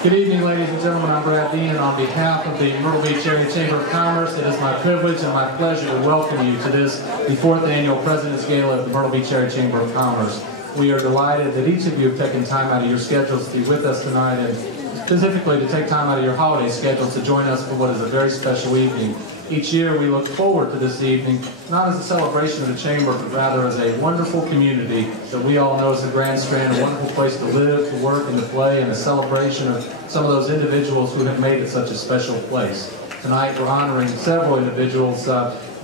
Good evening, ladies and gentlemen. I'm Brad Dean, and on behalf of the Myrtle Beach Area Chamber of Commerce, it is my privilege and my pleasure to welcome you to the 4th Annual President's Gala of the Myrtle Beach Area Chamber of Commerce. We are delighted that each of you have taken time out of your schedules to be with us tonight, and specifically to take time out of your holiday schedules to join us for what is a very special evening. Each year we look forward to this evening, not as a celebration of the Chamber, but rather as a wonderful community that we all know as the Grand Strand, a wonderful place to live, to work, and to play, and a celebration of some of those individuals who have made it such a special place. Tonight we're honoring several individuals.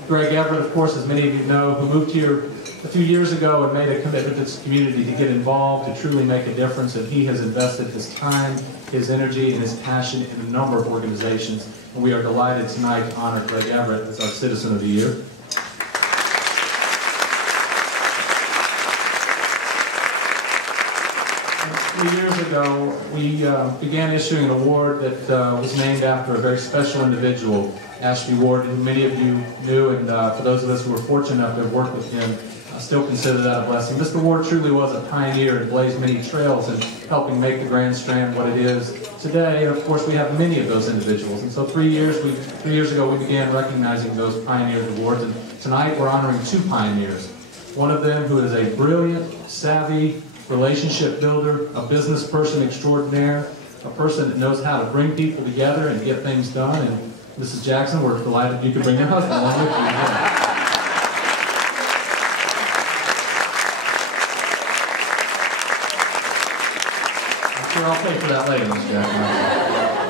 Greg Everett, of course, as many of you know, who moved here a few years ago and made a commitment to this community to get involved, to truly make a difference, and he has invested his time, his energy, and his passion in a number of organizations. And we are delighted tonight to honor Greg Everett as our Citizen of the Year. 3 years ago, we began issuing an award that was named after a very special individual, Ashby Ward, who many of you knew, and for those of us who were fortunate enough to have worked with him, I still consider that a blessing. Mr. Ward truly was a pioneer and blazed many trails in helping make the Grand Strand what it is today. And of course, we have many of those individuals. And so 3 years ago, we began recognizing those Pioneers Awards. And tonight, we're honoring 2 pioneers. One of them who is a brilliant, savvy relationship builder, a business person extraordinaire, a person that knows how to bring people together and get things done. And Mrs. Jackson, we're delighted you could bring your husband along with you. I'll pay for that later, Ms. Jackson.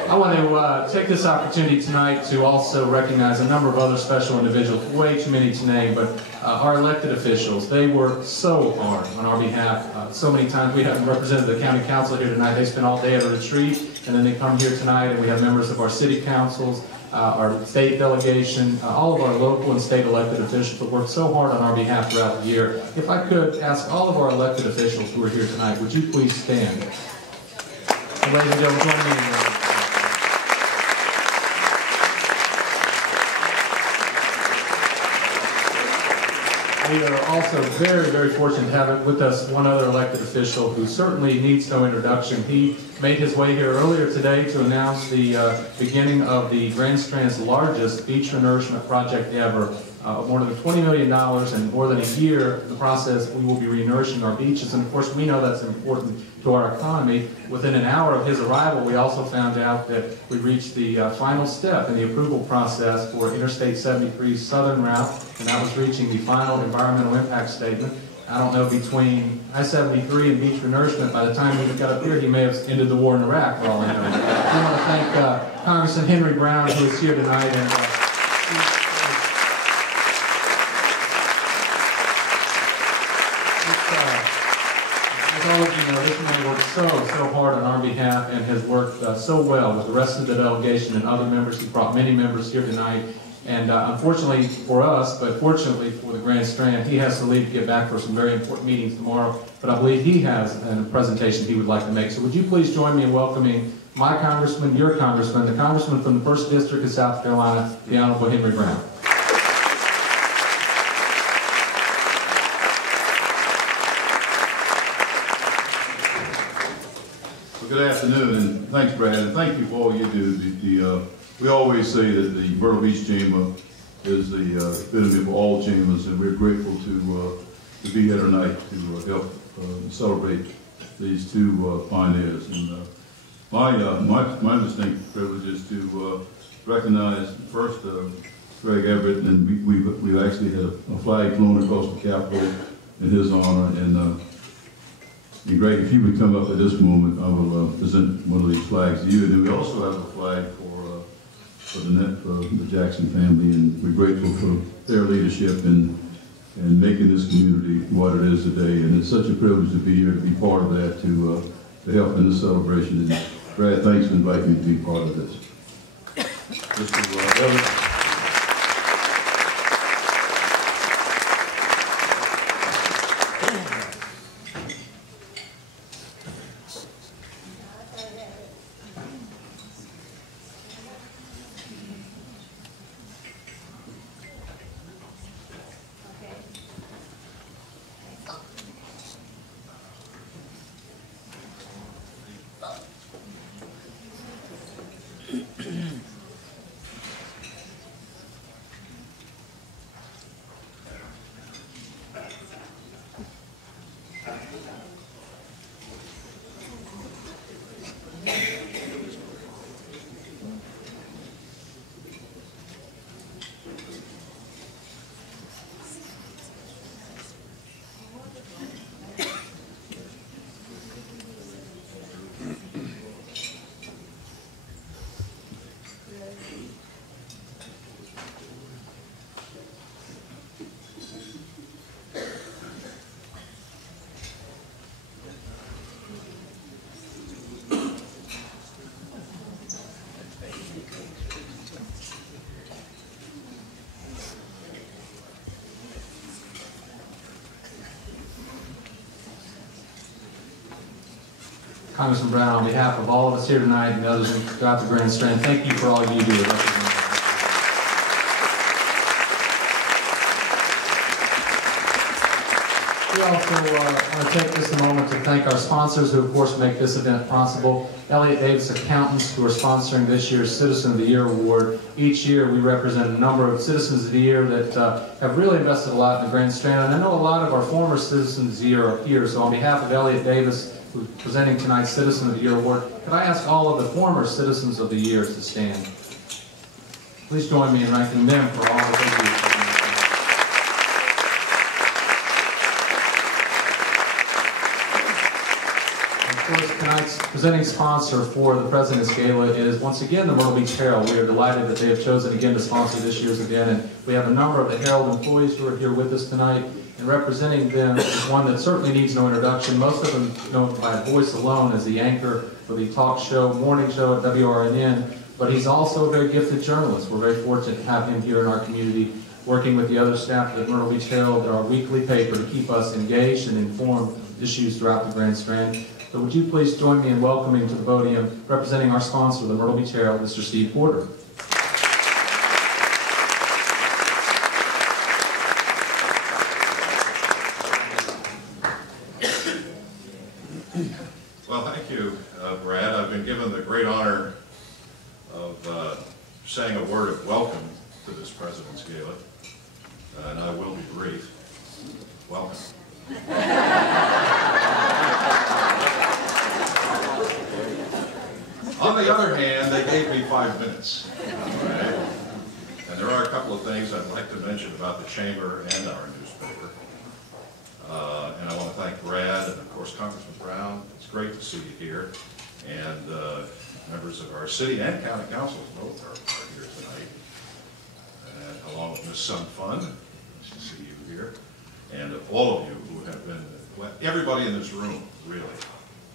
I want to take this opportunity tonight to also recognize a number of other special individuals, way too many to name, but our elected officials. They work so hard on our behalf. So many times we have represented the county council here tonight. They spend all day at a retreat, and then they come here tonight, and we have members of our city councils, our state delegation, all of our local and state elected officials that work so hard on our behalf throughout the year. If I could ask all of our elected officials who are here tonight, would you please stand? Ladies and gentlemen, join me in the We are also very, very fortunate to have with us one other elected official who certainly needs no introduction. He made his way here earlier today to announce the beginning of the Grand Strand's largest beach renourishment project ever. More than $20 million, and more than a year in the process we will be renourishing our beaches, and of course we know that's important to our economy. Within an hour of his arrival, we also found out that we reached the final step in the approval process for Interstate 73's southern route, and that was reaching the final environmental impact statement. I don't know, between I-73 and beach renourishment, by the time we got up here, he may have ended the war in Iraq, for all I know. I want to thank Congressman Henry Brown, who is here tonight, and all of you know, this man worked so hard on our behalf and has worked so well with the rest of the delegation and other members. He brought many members here tonight. And unfortunately for us, but fortunately for the Grand Strand, he has to leave to get back for some very important meetings tomorrow. But I believe he has a presentation he would like to make. So would you please join me in welcoming my congressman, your congressman, the congressman from the 1st District of South Carolina, the Honorable Henry Brown. Good afternoon, and thanks, Brad, and thank you for all you do. We always say that the Myrtle Beach Chamber is the epitome for all chambers, and we're grateful to be here tonight to help celebrate these 2 pioneers. And my distinct privilege is to recognize first Greg Everett, and we've actually had a flag flown across the Capitol in his honor. And Greg, if you would come up at this moment, I will present one of these flags to you. And then we also have a flag for the Jackson family, and we're grateful for their leadership in making this community what it is today. And it's such a privilege to be here, to be part of that, to help in this celebration. And Brad, thanks for inviting me to be part of this. Mr. Everett. Congressman Brown, on behalf of all of us here tonight and others throughout the Grand Strand, thank you for all you do. We also want to take just a moment to thank our sponsors who, of course, make this event possible. Elliott Davis Accountants, who are sponsoring this year's Citizen of the Year Award. Each year we represent a number of Citizens of the Year that have really invested a lot in the Grand Strand. And I know a lot of our former Citizens of the Year are here, so on behalf of Elliott Davis, who's presenting tonight's Citizen of the Year Award, could I ask all of the former Citizens of the Year to stand? Please join me in thanking them for all that they do. Of course, tonight's presenting sponsor for the President's Gala is, once again, the Myrtle Beach Herald. We are delighted that they have chosen again to sponsor this year's event, and we have a number of the Herald employees who are here with us tonight. And representing them is one that certainly needs no introduction. Most of them known by voice alone as the anchor for the talk show, morning show at WRNN, but he's also a very gifted journalist. We're very fortunate to have him here in our community, working with the other staff at Myrtle Beach Herald, our weekly paper, to keep us engaged and informed of issues throughout the Grand Strand. So would you please join me in welcoming to the podium, representing our sponsor, the Myrtle Beach Herald, Mr. Steve Porter. Well, thank you, Brad. I've been given the great honor of saying a word of welcome to this President's Gala, and I will be brief. Welcome. On the other hand, they gave me 5 minutes, right? And there are a couple of things I'd like to mention about the Chamber and our newspaper. And I want to thank Brad and, of course, Congressman Brown. It's great to see you here. And members of our city and county councils both are here tonight. And along with Ms. Sun Fun, nice to see you here. And all of you who have been, everybody in this room really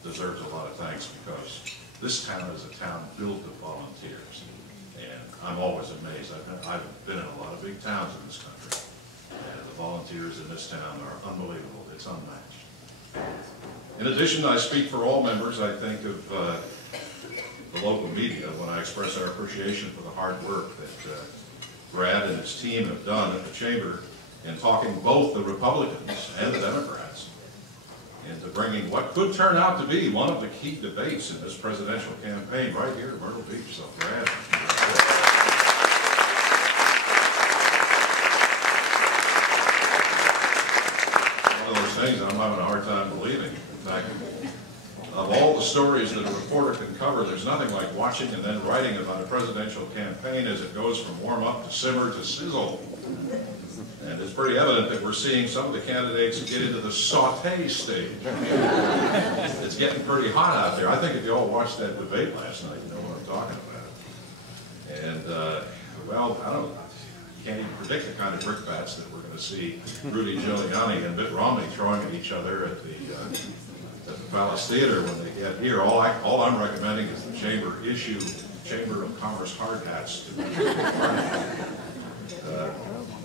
deserves a lot of thanks, because this town is a town filled with volunteers. And I'm always amazed. I've been in a lot of big towns in this country. And the volunteers in this town are unbelievable. It's unmatched. In addition, I speak for all members. I think of the local media when I express our appreciation for the hard work that Brad and his team have done at the Chamber in talking both the Republicans and the Democrats into bringing what could turn out to be one of the key debates in this presidential campaign right here at Myrtle Beach. So, Brad. Things I'm having a hard time believing. In fact, of all the stories that a reporter can cover, there's nothing like watching and then writing about a presidential campaign as it goes from warm up to simmer to sizzle. And it's pretty evident that we're seeing some of the candidates get into the saute stage. It's getting pretty hot out there. I think if you all watched that debate last night, you know what I'm talking about. And, well, I don't know. You can't even predict the kind of brickbats that we're going to see Rudy Giuliani and Mitt Romney throwing at each other at the Palace Theater when they get here. All I'm recommending is the Chamber issue Chamber of Commerce hard hats.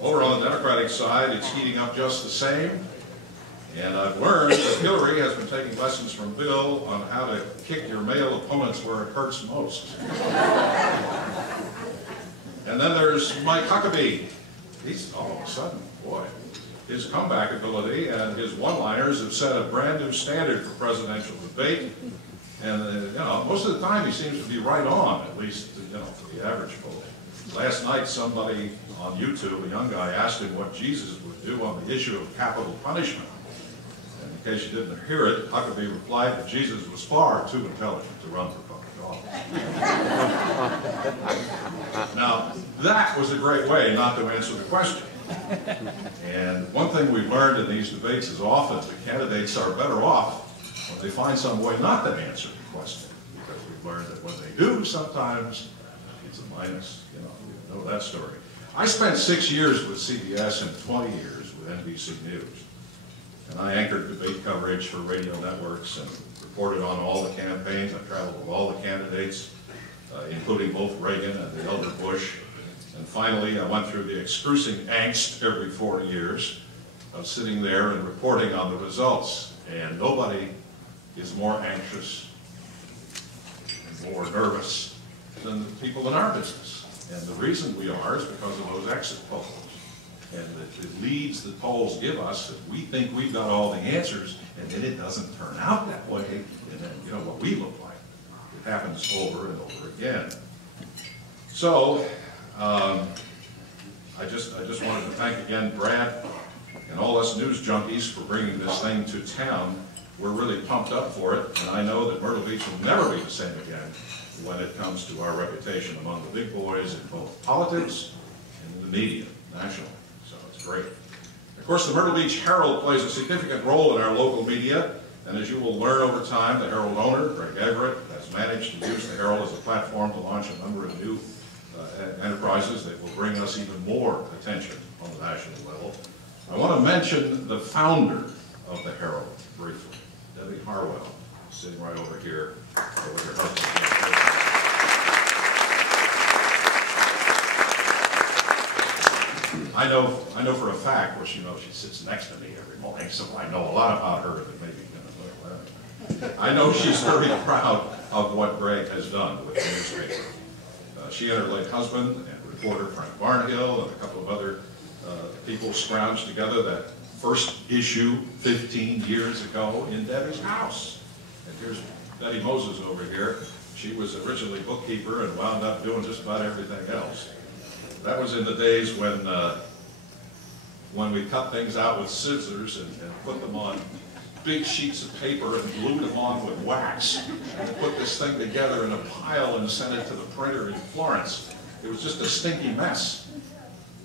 Over on the Democratic side, it's heating up just the same. And I've learned that Hillary has been taking lessons from Bill on how to kick your male opponents where it hurts most. And then there's Mike Huckabee. He's all of a sudden, boy, his comeback ability and his one-liners have set a brand new standard for presidential debate. And you know, most of the time he seems to be right on, at least for the average vote. Last night, somebody on YouTube, a young guy, asked him what Jesus would do on the issue of capital punishment. And In case you didn't hear it, Huckabee replied that Jesus was far too intelligent to run for public office. Now, that was a great way not to answer the question. And one thing we've learned in these debates is often the candidates are better off when they find some way not to answer the question. Because we've learned that when they do, sometimes it's a minus. You know that story. I spent 6 years with CBS and 20 years with NBC News. And I anchored debate coverage for radio networks and reported on all the campaigns. I traveled with all the candidates, including both Reagan and the elder Bush. And finally, I went through the excruciating angst every 4 years of sitting there and reporting on the results. And nobody is more anxious and more nervous than the people in our business. And the reason we are is because of those exit polls. And the leads the polls give us, that we think we've got all the answers, and then it doesn't turn out that way, and then you know what we look like. It happens over and over again. So, I just wanted to thank again Brad and all us news junkies for bringing this thing to town. We're really pumped up for it, and I know that Myrtle Beach will never be the same again when it comes to our reputation among the big boys in both politics and in the media, nationally. So it's great. Of course, the Myrtle Beach Herald plays a significant role in our local media, and as you will learn over time, the Herald owner, Greg Everett, has managed to use the Herald as a platform to launch a number of new enterprises that will bring us even more attention on the national level. I want to mention the founder of the Herald briefly, Debbie Harwell, sitting right over here with her husband. I know for a fact, of course, you know she sits next to me every morning, so I know a lot about her that maybe you know. I know she's very proud of what Greg has done with the newspaper. She and her late husband and reporter Frank Barnhill and a couple of other people scrounged together that first issue 15 years ago in Debbie's house. And here's Betty Moses over here. She was originally bookkeeper and wound up doing just about everything else. That was in the days when we cut things out with scissors and put them on big sheets of paper and glued them on with wax and put this thing together in a pile and sent it to the printer in Florence. It was just a stinky mess.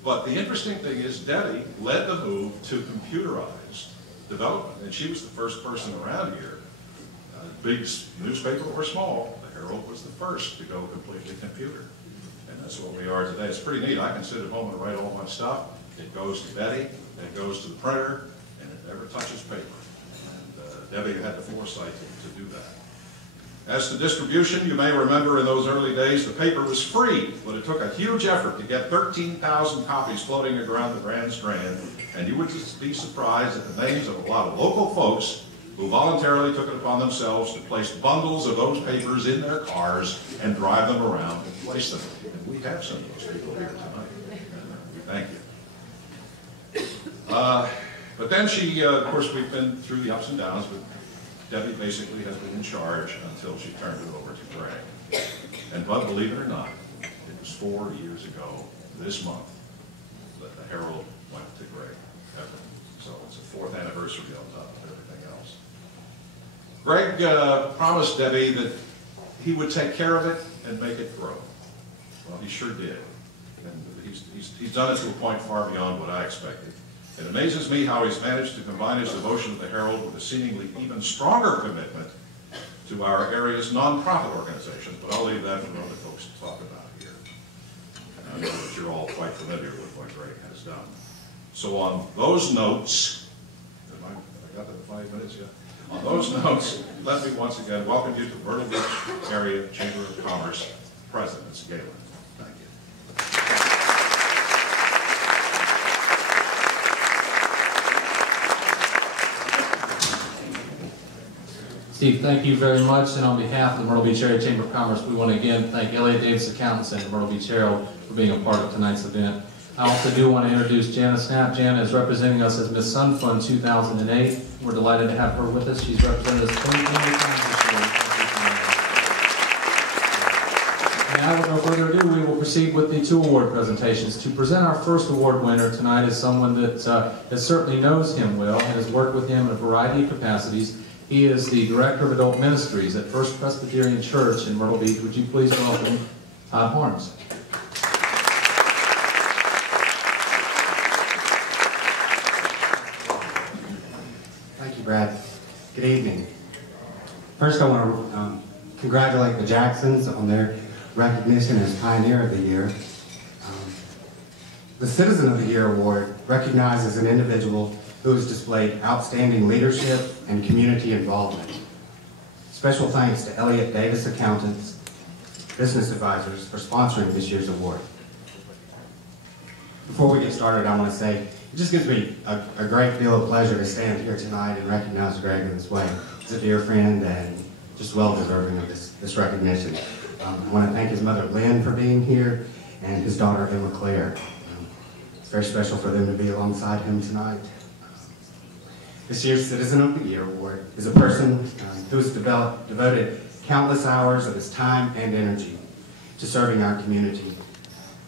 But the interesting thing is Debbie led the move to computerized development, and she was the first person around here. Big newspaper or small, the Herald was the first to go completely computer. And that's what we are today. It's pretty neat. I can sit at home and write all my stuff. It goes to Betty, it goes to the printer, and it never touches paper. Debbie had the foresight to do that. As to distribution, you may remember in those early days the paper was free, but it took a huge effort to get 13,000 copies floating around the Grand Strand, and you would just be surprised at the names of a lot of local folks who voluntarily took it upon themselves to place bundles of those papers in their cars and drive them around and place them. And we have some of those people here tonight. We thank you. But then she, of course, we've been through the ups and downs, but Debbie basically has been in charge until she turned it over to Greg. And but believe it or not, it was 4 years ago this month that the Herald went to Greg Everett. So it's a 4th anniversary on top of everything else. Greg promised Debbie that he would take care of it and make it grow. Well, he sure did. And he's done it to a point far beyond what I expected. It amazes me how he's managed to combine his devotion to the Herald with a seemingly even stronger commitment to our area's nonprofit organizations, but I'll leave that for other folks to talk about here. And I know that you're all quite familiar with what Greg has done. So on those notes, have I got that in 5 minutes yet? On those notes, let me once again welcome you to Myrtle Beach Area Chamber of Commerce President's Gala. Thank you. Steve, thank you very much, and on behalf of the Myrtle Beach Area Chamber of Commerce, we want to again thank Elliott Davis Accountants and the Myrtle Beach Herald for being a part of tonight's event. I also do want to introduce Jana Snap. Jana is representing us as Miss Sun Fun 2008. We're delighted to have her with us. She's represented us 20 times this year. Now, with no further ado, we will proceed with the 2 award presentations. To present our first award winner tonight is someone that certainly knows him well and has worked with him in a variety of capacities. He is the Director of Adult Ministries at First Presbyterian Church in Myrtle Beach. Would you please welcome Todd Horns? Thank you, Brad. Good evening. First, I want to congratulate the Jacksons on their recognition as Pioneer of the Year. The Citizen of the Year Award recognizes an individual who has displayed outstanding leadership and community involvement. Special thanks to Elliott Davis Accountants, Business Advisors, for sponsoring this year's award. Before we get started, I want to say it just gives me a great deal of pleasure to stand here tonight and recognize Greg in this way. He's a dear friend and just well-deserving of this recognition. I want to thank his mother, Lynn, for being here, and his daughter, Emma Claire. It's very special for them to be alongside him tonight. This year's Citizen of the Year Award is a person who has devoted countless hours of his time and energy to serving our community.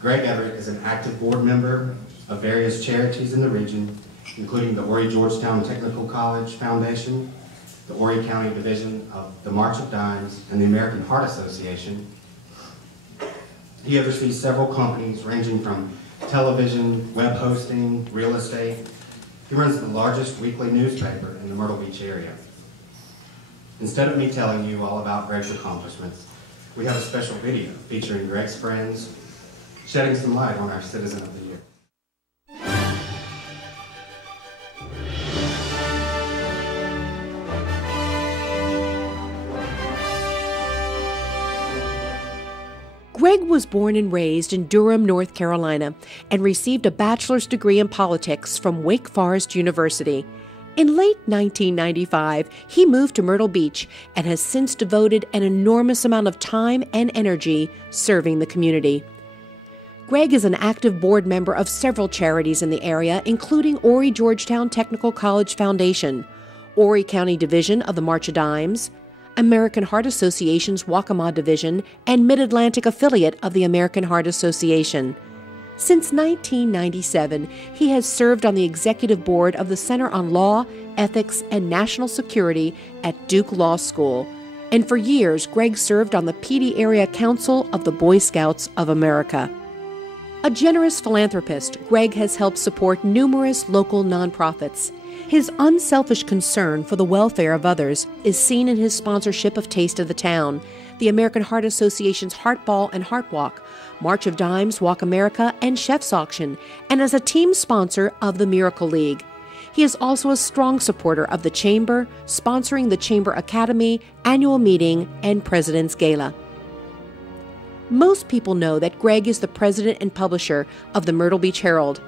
Greg Everett is an active board member of various charities in the region, including the Horry-Georgetown Technical College Foundation, the Horry County Division of the March of Dimes, and the American Heart Association. He oversees several companies ranging from television, web hosting, real estate. He runs the largest weekly newspaper in the Myrtle Beach area. Instead of me telling you all about Greg's accomplishments, we have a special video featuring Greg's friends, shedding some light on our Citizen of the Year. Greg was born and raised in Durham, North Carolina, and received a bachelor's degree in politics from Wake Forest University. In late 1995, he moved to Myrtle Beach and has since devoted an enormous amount of time and energy serving the community. Greg is an active board member of several charities in the area, including Horry-Georgetown Technical College Foundation, Horry County Division of the March of Dimes, American Heart Association's Waccamaw Division, and Mid-Atlantic affiliate of the American Heart Association. Since 1997, he has served on the executive board of the Center on Law, Ethics, and National Security at Duke Law School. And for years, Greg served on the Petey Area Council of the Boy Scouts of America. A generous philanthropist, Greg has helped support numerous local nonprofits. His unselfish concern for the welfare of others is seen in his sponsorship of Taste of the Town, the American Heart Association's Heart Ball and Heart Walk, March of Dimes, Walk America, and Chef's Auction, and as a team sponsor of the Miracle League. He is also a strong supporter of the Chamber, sponsoring the Chamber Academy, annual meeting, and President's Gala. Most people know that Greg is the president and publisher of the Myrtle Beach Herald.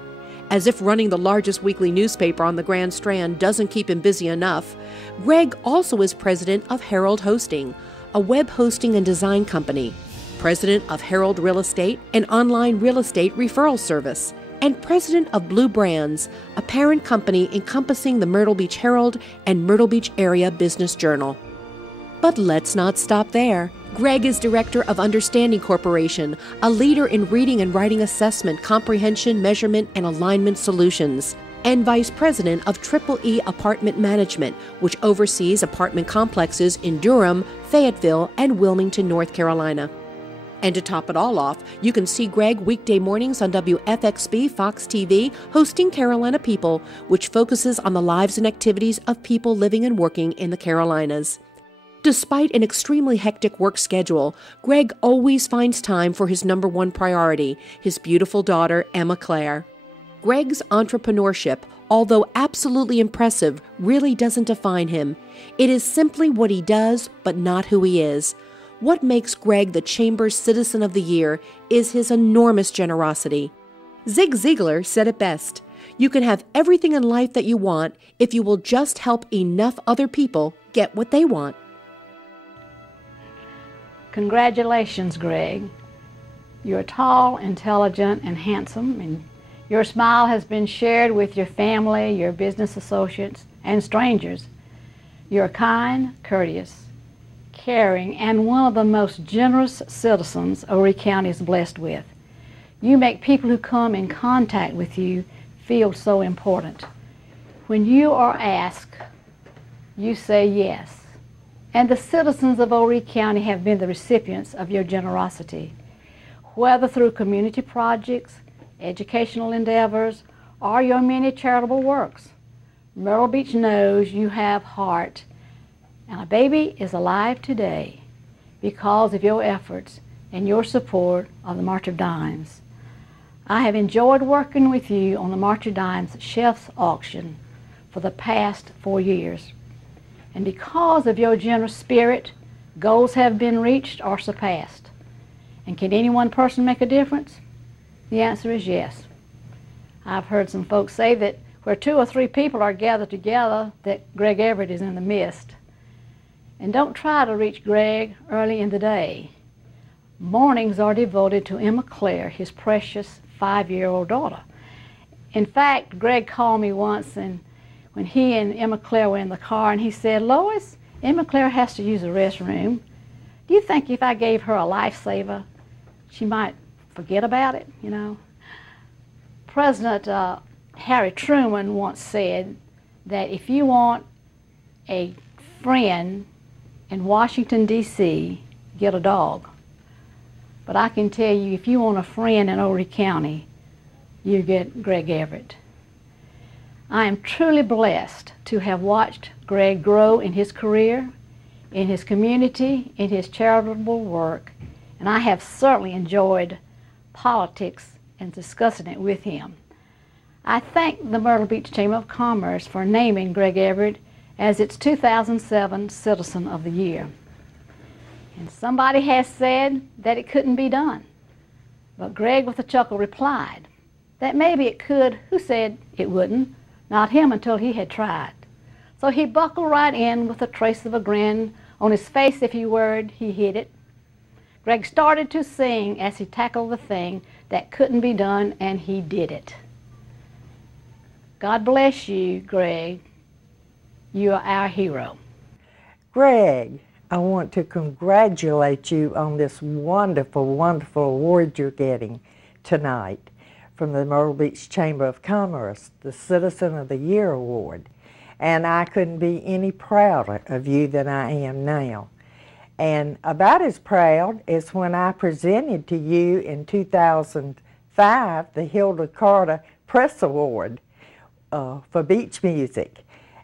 As if running the largest weekly newspaper on the Grand Strand doesn't keep him busy enough, Greg also is president of Herald Hosting, a web hosting and design company, president of Herald Real Estate, an online real estate referral service, and president of Blue Brands, a parent company encompassing the Myrtle Beach Herald and Myrtle Beach Area Business Journal. But let's not stop there. Greg is director of Understanding Corporation, a leader in reading and writing assessment, comprehension, measurement, and alignment solutions, and vice president of Triple E Apartment Management, which oversees apartment complexes in Durham, Fayetteville, and Wilmington, North Carolina. And to top it all off, you can see Greg weekday mornings on WFXB Fox TV hosting Carolina People, which focuses on the lives and activities of people living and working in the Carolinas. Despite an extremely hectic work schedule, Greg always finds time for his number one priority, his beautiful daughter, Emma Claire. Greg's entrepreneurship, although absolutely impressive, really doesn't define him. It is simply what he does, but not who he is. What makes Greg the Chamber's Citizen of the Year is his enormous generosity. Zig Ziglar said it best. You can have everything in life that you want if you will just help enough other people get what they want. Congratulations, Greg. You're tall, intelligent, and handsome, and your smile has been shared with your family, your business associates, and strangers. You're kind, courteous, caring, and one of the most generous citizens Horry County is blessed with. You make people who come in contact with you feel so important. When you are asked, you say yes. And the citizens of Horry County have been the recipients of your generosity, whether through community projects, educational endeavors, or your many charitable works. Myrtle Beach knows you have heart, and a baby is alive today because of your efforts and your support of the March of Dimes. I have enjoyed working with you on the March of Dimes Chef's Auction for the past 4 years. And because of your generous spirit, goals have been reached or surpassed. And can any one person make a difference? The answer is yes. I've heard some folks say that where 2 or 3 people are gathered together, that Greg Everett is in the midst. And don't try to reach Greg early in the day. Mornings are devoted to Emma Claire, his precious 5-year-old daughter. In fact, Greg called me once, and when he and Emma Claire were in the car, and he said, "Lois, Emma Claire has to use the restroom. Do you think if I gave her a lifesaver, she might forget about it, you know?" President Harry Truman once said that if you want a friend in Washington, D.C., get a dog. But I can tell you, if you want a friend in Horry County, you get Greg Everett. I am truly blessed to have watched Greg grow in his career, in his community, in his charitable work, and I have certainly enjoyed politics and discussing it with him. I thank the Myrtle Beach Chamber of Commerce for naming Greg Everett as its 2007 Citizen of the Year. And somebody has said that it couldn't be done. But Greg, with a chuckle, replied that maybe it could. Who said it wouldn't? Not him until he had tried. So he buckled right in with a trace of a grin on his face. If he word, he hit it. Greg started to sing as he tackled the thing that couldn't be done, and he did it. God bless you, Greg. You are our hero. Greg, I want to congratulate you on this wonderful, wonderful award you're getting tonight from the Myrtle Beach Chamber of Commerce, the Citizen of the Year Award. And I couldn't be any prouder of you than I am now. And about as proud as when I presented to you in 2005 the Hilda Press Award for beach music.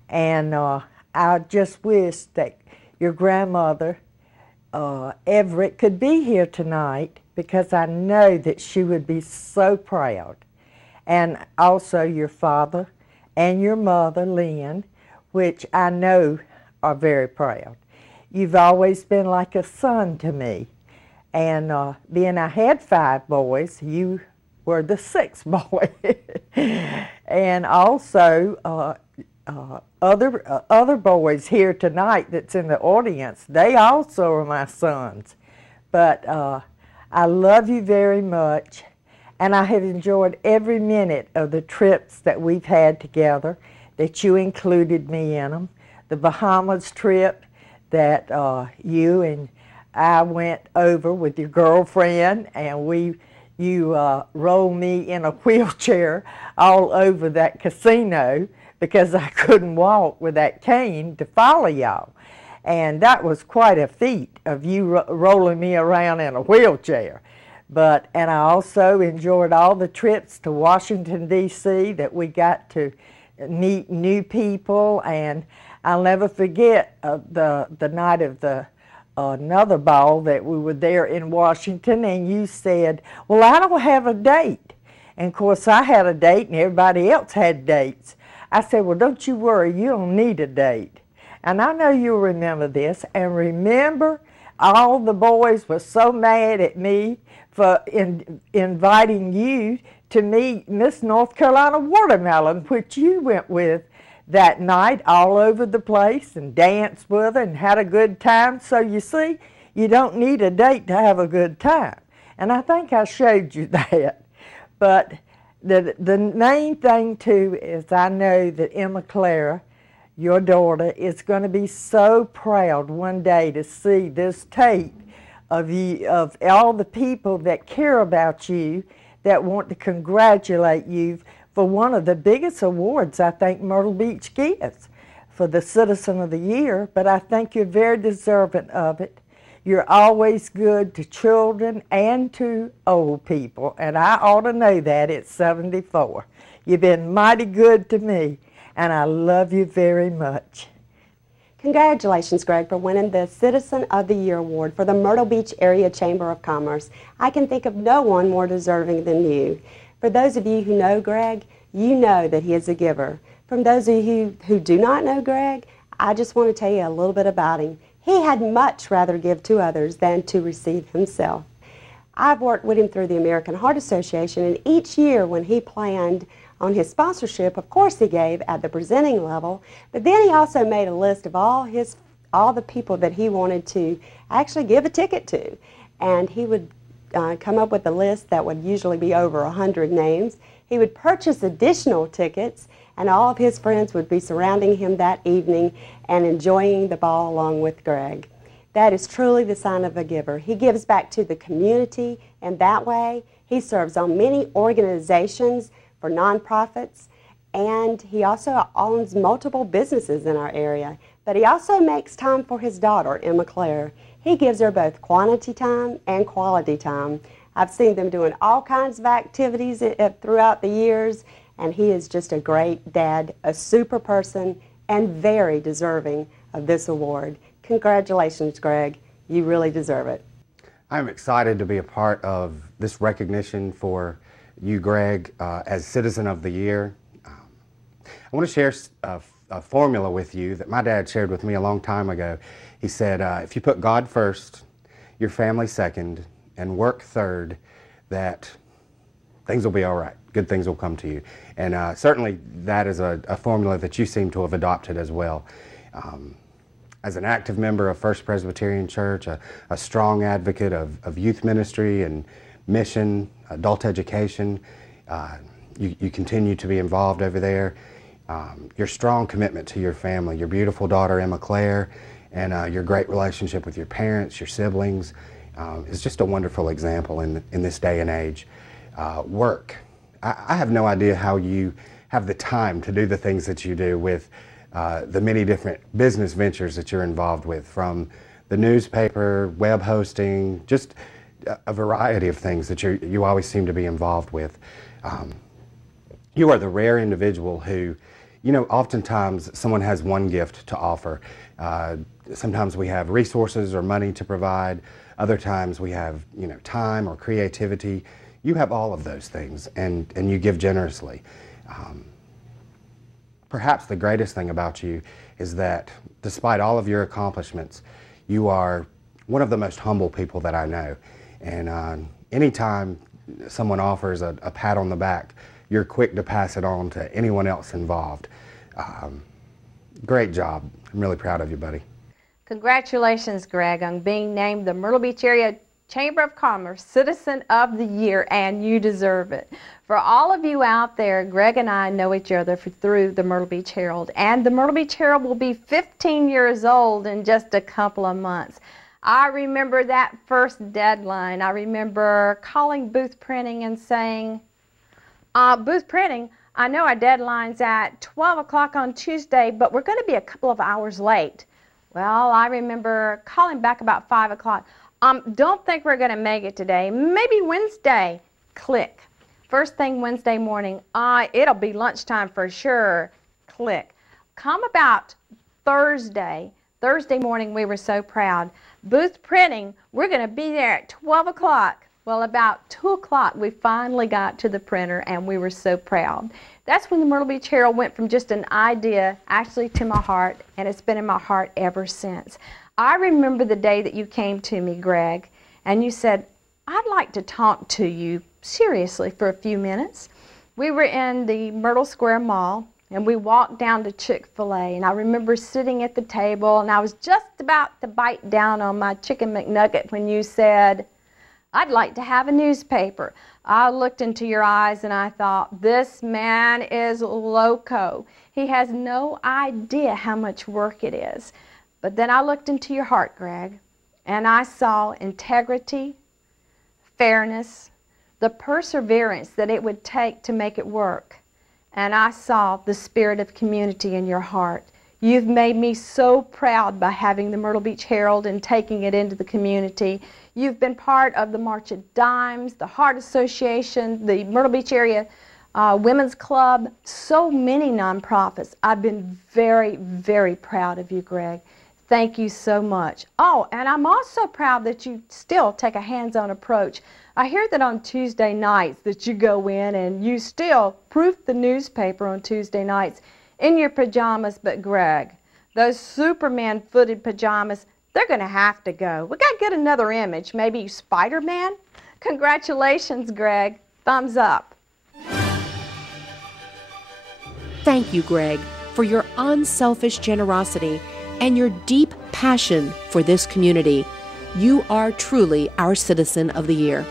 And I just wish that your grandmother, Everett, could be here tonight, because I know that she would be so proud. And also your father and your mother, Lynn, which I know are very proud. You've always been like a son to me. And being I had 5 boys, you were the 6th boy. And also, other boys here tonight that's in the audience, they also are my sons. But I love you very much, and I have enjoyed every minute of the trips that we've had together, that you included me in them. The Bahamas trip that you and I went over with your girlfriend, and you rolled me in a wheelchair all over that casino, because I couldn't walk with that cane to follow y'all. And that was quite a feat of you rolling me around in a wheelchair. And I also enjoyed all the trips to Washington, D.C. that we got to meet new people. And I'll never forget the night of another ball that we were there in Washington, and you said, "Well, I don't have a date." And of course I had a date and everybody else had dates. I said, "Well, don't you worry, you don't need a date." And I know you'll remember this. And remember, all the boys were so mad at me for inviting you to meet Miss North Carolina Watermelon, which you went with that night all over the place and danced with her and had a good time. So you see, you don't need a date to have a good time. And I think I showed you that. But the main thing, too, is I know that Emma Clara, your daughter is going to be so proud one day to see this tape of you, of all the people that care about you, that want to congratulate you for one of the biggest awards I think Myrtle Beach gets, for the Citizen of the Year, but I think you're very deserving of it. You're always good to children and to old people, and I ought to know that at 74. You've been mighty good to me, and I love you very much. Congratulations, Greg, for winning the Citizen of the Year Award for the Myrtle Beach Area Chamber of Commerce. I can think of no one more deserving than you. For those of you who know Greg, you know that he is a giver. From those of you who do not know Greg, I just want to tell you a little bit about him. He had much rather give to others than to receive himself. I've worked with him through the American Heart Association, and each year when he planned on his sponsorship, of course he gave at the presenting level, but then he also made a list of all the people that he wanted to actually give a ticket to. And he would come up with a list that would usually be over 100 names. He would purchase additional tickets, and all of his friends would be surrounding him that evening and enjoying the ball along with Greg. That is truly the sign of a giver. He gives back to the community in that way. He serves on many organizations for nonprofits, and he also owns multiple businesses in our area. But he also makes time for his daughter, Emma Claire. He gives her both quantity time and quality time. I've seen them doing all kinds of activities throughout the years, and he is just a great dad, a super person, and very deserving of this award. Congratulations, Greg. You really deserve it. I'm excited to be a part of this recognition for you, Greg, as Citizen of the Year. I want to share a formula with you that my dad shared with me a long time ago. He said, if you put God first, your family second, and work third, that things will be all right. Good things will come to you. And certainly that is a formula that you seem to have adopted as well. As an active member of First Presbyterian Church, a strong advocate of youth ministry and mission, adult education, you continue to be involved over there. Your strong commitment to your family, your beautiful daughter Emma Claire, and your great relationship with your parents, your siblings, is just a wonderful example in this day and age. Work. I have no idea how you have the time to do the things that you do with the many different business ventures that you're involved with, from the newspaper, web hosting, just a variety of things that you always seem to be involved with. You are the rare individual who, you know, oftentimes someone has one gift to offer. Sometimes we have resources or money to provide. Other times we have, you know, time or creativity. You have all of those things, and you give generously. Perhaps the greatest thing about you is that despite all of your accomplishments, you are one of the most humble people that I know. And anytime someone offers a pat on the back, you're quick to pass it on to anyone else involved. Great job. I'm really proud of you, buddy. Congratulations, Greg, on being named the Myrtle Beach Area Chamber of Commerce Citizen of the Year, and you deserve it. For all of you out there, Greg and I know each other through the Myrtle Beach Herald, and the Myrtle Beach Herald will be 15 years old in just a couple of months. I remember that first deadline. I remember calling Booth Printing and saying, Booth Printing, I know our deadline's at 12 o'clock on Tuesday, but we're going to be a couple of hours late. Well, I remember calling back about 5 o'clock. Don't think we're going to make it today. Maybe Wednesday. Click. First thing Wednesday morning, it'll be lunchtime for sure. Click. Come about Thursday morning, we were so proud. Booth Printing, we're going to be there at 12 o'clock. Well, about 2 o'clock, we finally got to the printer, and we were so proud. That's when the Myrtle Beach Herald went from just an idea actually to my heart, and it's been in my heart ever since. I remember the day that you came to me, Greg, and you said, I'd like to talk to you seriously for a few minutes. We were in the Myrtle Square Mall, and we walked down to Chick-fil-A, and I remember sitting at the table, and I was just about to bite down on my chicken McNugget when you said, I'd like to have a newspaper. I looked into your eyes and I thought, this man is loco. He has no idea how much work it is. But then I looked into your heart, Greg, and I saw integrity, fairness, the perseverance that it would take to make it work. And I saw the spirit of community in your heart. You've made me so proud by having the Myrtle Beach Herald and taking it into the community. You've been part of the March of Dimes, the Heart Association, the Myrtle Beach Area Women's Club, so many nonprofits. I've been very, very proud of you, Greg. Thank you so much. Oh, and I'm also proud that you still take a hands-on approach. I hear that on Tuesday nights that you go in and you still proof the newspaper on Tuesday nights in your pajamas. But Greg, those Superman-footed pajamas, they're going to have to go. We got to get another image, maybe Spider-Man? Congratulations, Greg. Thumbs up. Thank you, Greg, for your unselfish generosity and your deep passion for this community. You are truly our Citizen of the Year.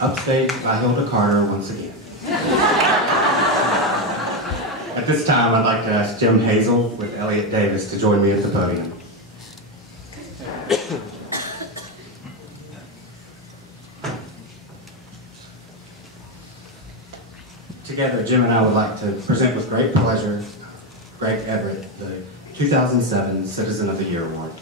Upstage by Hilda Carter once again. At this time, I'd like to ask Jim Hazel with Elliot Davis to join me at the podium. Together, Jim and I would like to present with great pleasure Greg Everett, the 2007 Citizen of the Year Award.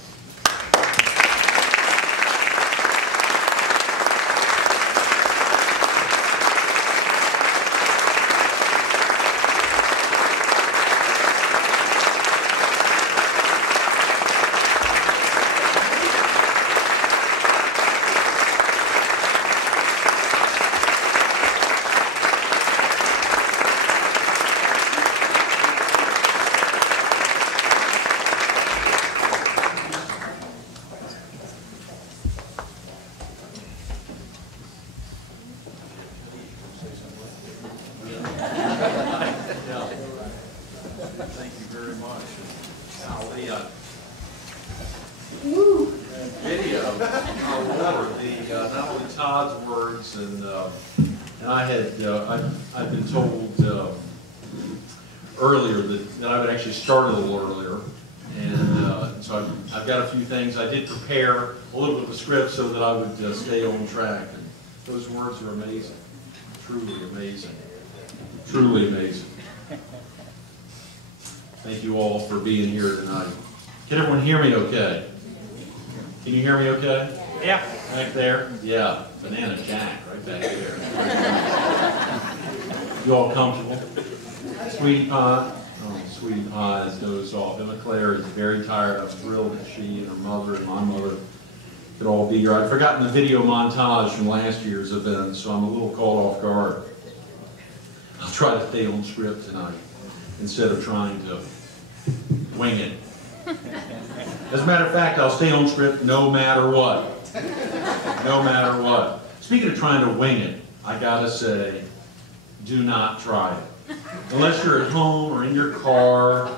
I've been told earlier that I would actually start a little earlier, and so I've got a few things. I did prepare a little bit of a script so that I would stay on track, and those words are amazing, truly amazing, truly amazing. Thank you all for being here tonight. Can everyone hear me okay? Can you hear me okay? Yeah. Back there? Yeah. Banana Jack right back there. You all comfortable? Sweetie Pie? Oh, Sweetie Pie is dozed off. Emma Claire is very tired. I'm thrilled that she and her mother and my mother could all be here. I'd forgotten the video montage from last year's event, so I'm a little caught off guard. I'll try to stay on script tonight instead of trying to wing it. As a matter of fact, I'll stay on script no matter what. No matter what. Speaking of trying to wing it, I gotta say, do not try it. Unless you're at home or in your car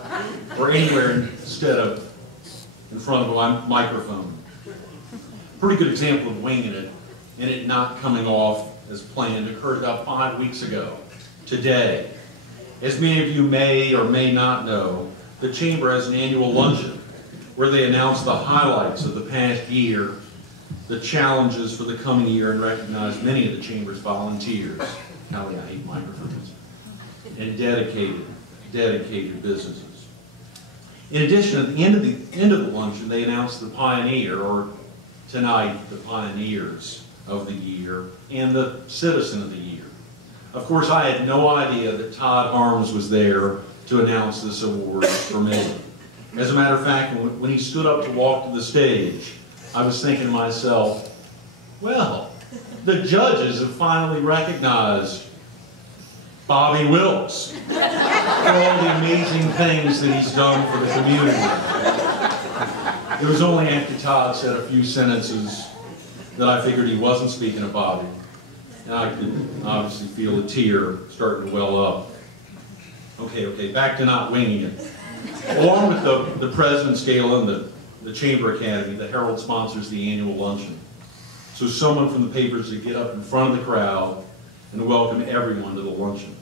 or anywhere instead of in front of a microphone. Pretty good example of winging it and it not coming off as planned occurred about 5 weeks ago. Today, as many of you may or may not know, the Chamber has an annual luncheon where they announce the highlights of the past year, the challenges for the coming year, and recognize many of the Chamber's volunteers. Golly, I hate microphones. And dedicated businesses. In addition, at the end of the luncheon, they announce the pioneer, or tonight, the pioneers of the year, and the Citizen of the Year. Of course, I had no idea that Todd Harms was there to announce this award for me. As a matter of fact, when he stood up to walk to the stage, I was thinking to myself, well, the judges have finally recognized Bobby Wilkes for all the amazing things that he's done for the community. It was only after Todd said a few sentences that I figured he wasn't speaking of Bobby. and I could obviously feel a tear starting to well up. Okay, back to not winging it. Along with the President's Gala and the Chamber Academy, the Herald sponsors the annual luncheon. So someone from the papers would get up in front of the crowd and welcome everyone to the luncheon.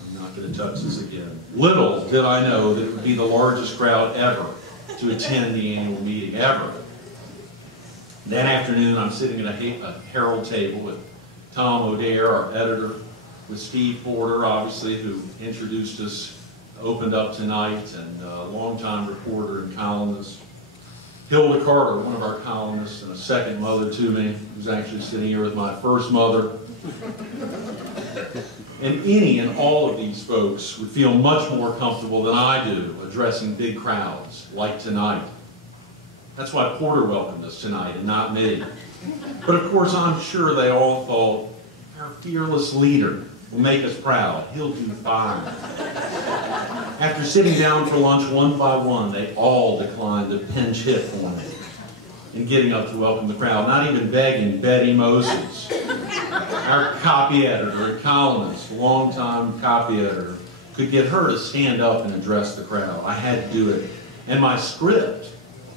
I'm not going to touch this again. Little did I know that it would be the largest crowd ever to attend the annual meeting, ever. That afternoon, I'm sitting at a Herald table with Tom O'Dare, our editor, with Steve Porter, obviously, who introduced us, opened up tonight, and a longtime reporter and columnist. Hilda Carter, one of our columnists and a second mother to me, who's actually sitting here with my first mother. And any and all of these folks would feel much more comfortable than I do addressing big crowds like tonight. That's why Porter welcomed us tonight and not me. But of course, I'm sure they all thought, our fearless leader will make us proud. He'll do fine. After sitting down for lunch one by one, they all declined to pinch hit for me in getting up to welcome the crowd, not even begging Betty Moses, our copy editor and columnist, longtime copy editor, could get her to stand up and address the crowd. I had to do it. And my script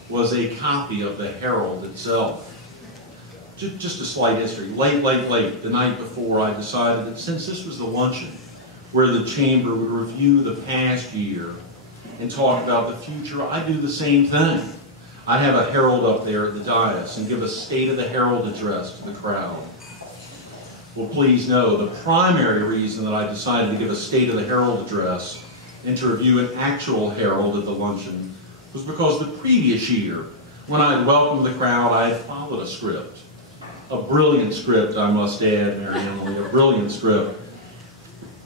was a copy of the Herald itself. Just a slight history. Late, the night before, I decided that since this was the luncheon where the Chamber would review the past year and talk about the future, I'd do the same thing. I'd have a Herald up there at the dais and give a State of the Herald address to the crowd. Well, please know, the primary reason that I decided to give a State of the Herald address and to review an actual Herald at the luncheon was because the previous year, when I had welcomed the crowd, I had followed a script. A brilliant script, I must add, Mary Emily, a brilliant script.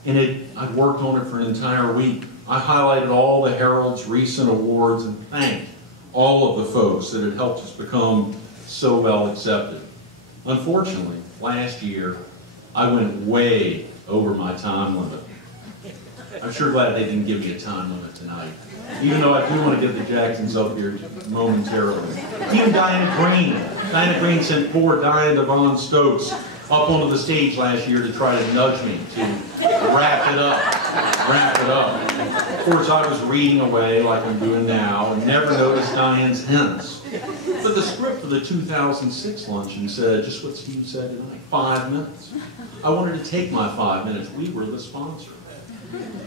And I'd worked on it for an entire week. I highlighted all the Herald's recent awards and thanked all of the folks that had helped us become so well accepted. Unfortunately, last year, I went way over my time limit. I'm sure glad they didn't give me a time limit tonight, even though I do want to get the Jacksons up here momentarily. Even Diana Green sent poor Diane Devon Stokes up onto the stage last year to try to nudge me to wrap it up. Of course, I was reading away like I'm doing now and never noticed Diane's hints. But the script for the 2006 luncheon said just what Steve said tonight, 5 minutes. I wanted to take my 5 minutes. We were the sponsor.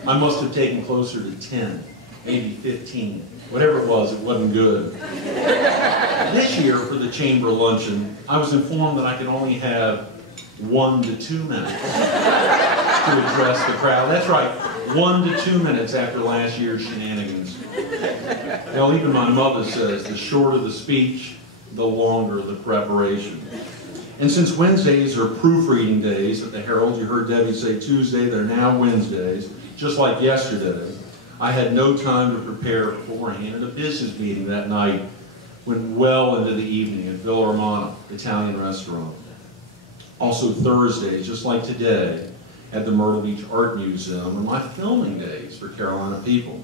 I must have taken closer to 10, maybe 15. Whatever it wasn't good. This year for the Chamber luncheon, I was informed that I could only have 1 to 2 minutes to address the crowd. That's right, 1 to 2 minutes after last year's shenanigans. Well, even my mother says the shorter the speech, the longer the preparation. And since Wednesdays are proofreading days at the Herald, you heard Debbie say Tuesday, they're now Wednesdays, just like yesterday, I had no time to prepare beforehand at a business meeting that night, went well into the evening at Villa Romana, Italian restaurant. Also Thursdays, just like today, at the Myrtle Beach Art Museum, are my filming days for Carolina People.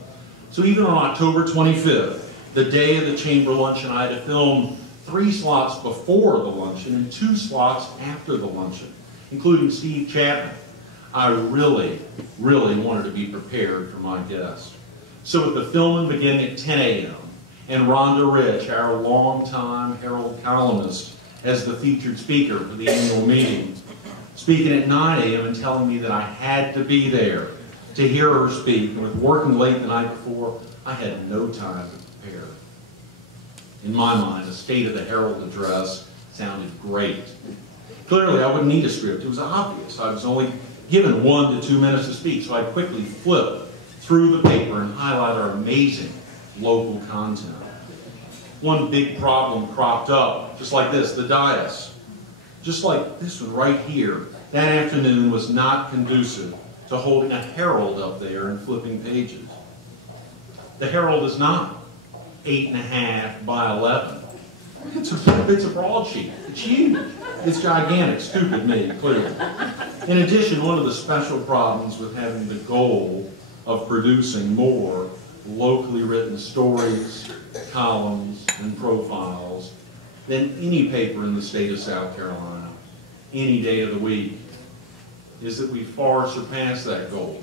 So even on October 25th, the day of the Chamber luncheon, I had to film 3 slots before the luncheon and 2 slots after the luncheon, including Steve Chapman. I really wanted to be prepared for my guest. So with the filming beginning at 10 a.m. and Rhonda Rich, our longtime Herald columnist, as the featured speaker for the annual meeting, speaking at 9 a.m. and telling me that I had to be there to hear her speak. And with working late the night before, I had no time to prepare. In my mind, a State of the Herald address sounded great. Clearly, I wouldn't need a script. It was obvious. I was only given 1 to 2 minutes to speak, so I quickly flipped through the paper and highlight our amazing local content. One big problem cropped up, just like this, the dais. Just like this one right here, that afternoon was not conducive to holding a Herald up there and flipping pages. The Herald is not 8.5 by 11. It's a broadsheet. It's huge. It's gigantic. Stupid me, clearly. In addition, one of the special problems with having the goal of producing more locally written stories, columns, and profiles than any paper in the state of South Carolina any day of the week is that we far surpassed that goal.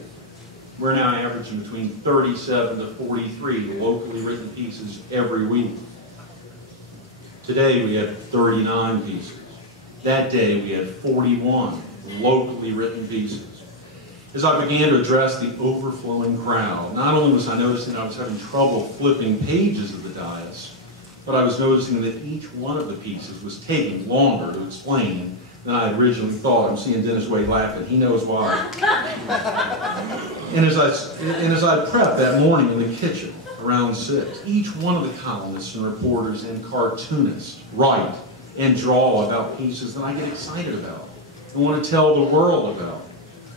We're now averaging between 37 to 43 locally written pieces every week. Today we had 39 pieces. That day we had 41 locally written pieces. As I began to address the overflowing crowd, not only was I noticing I was having trouble flipping pages of the dais, but I was noticing that each one of the pieces was taking longer to explain than I had originally thought. I'm seeing Dennis Wade laughing. He knows why. And as I prepped that morning in the kitchen around 6, each one of the columnists and reporters and cartoonists write and draw about pieces that I get excited about and want to tell the world about.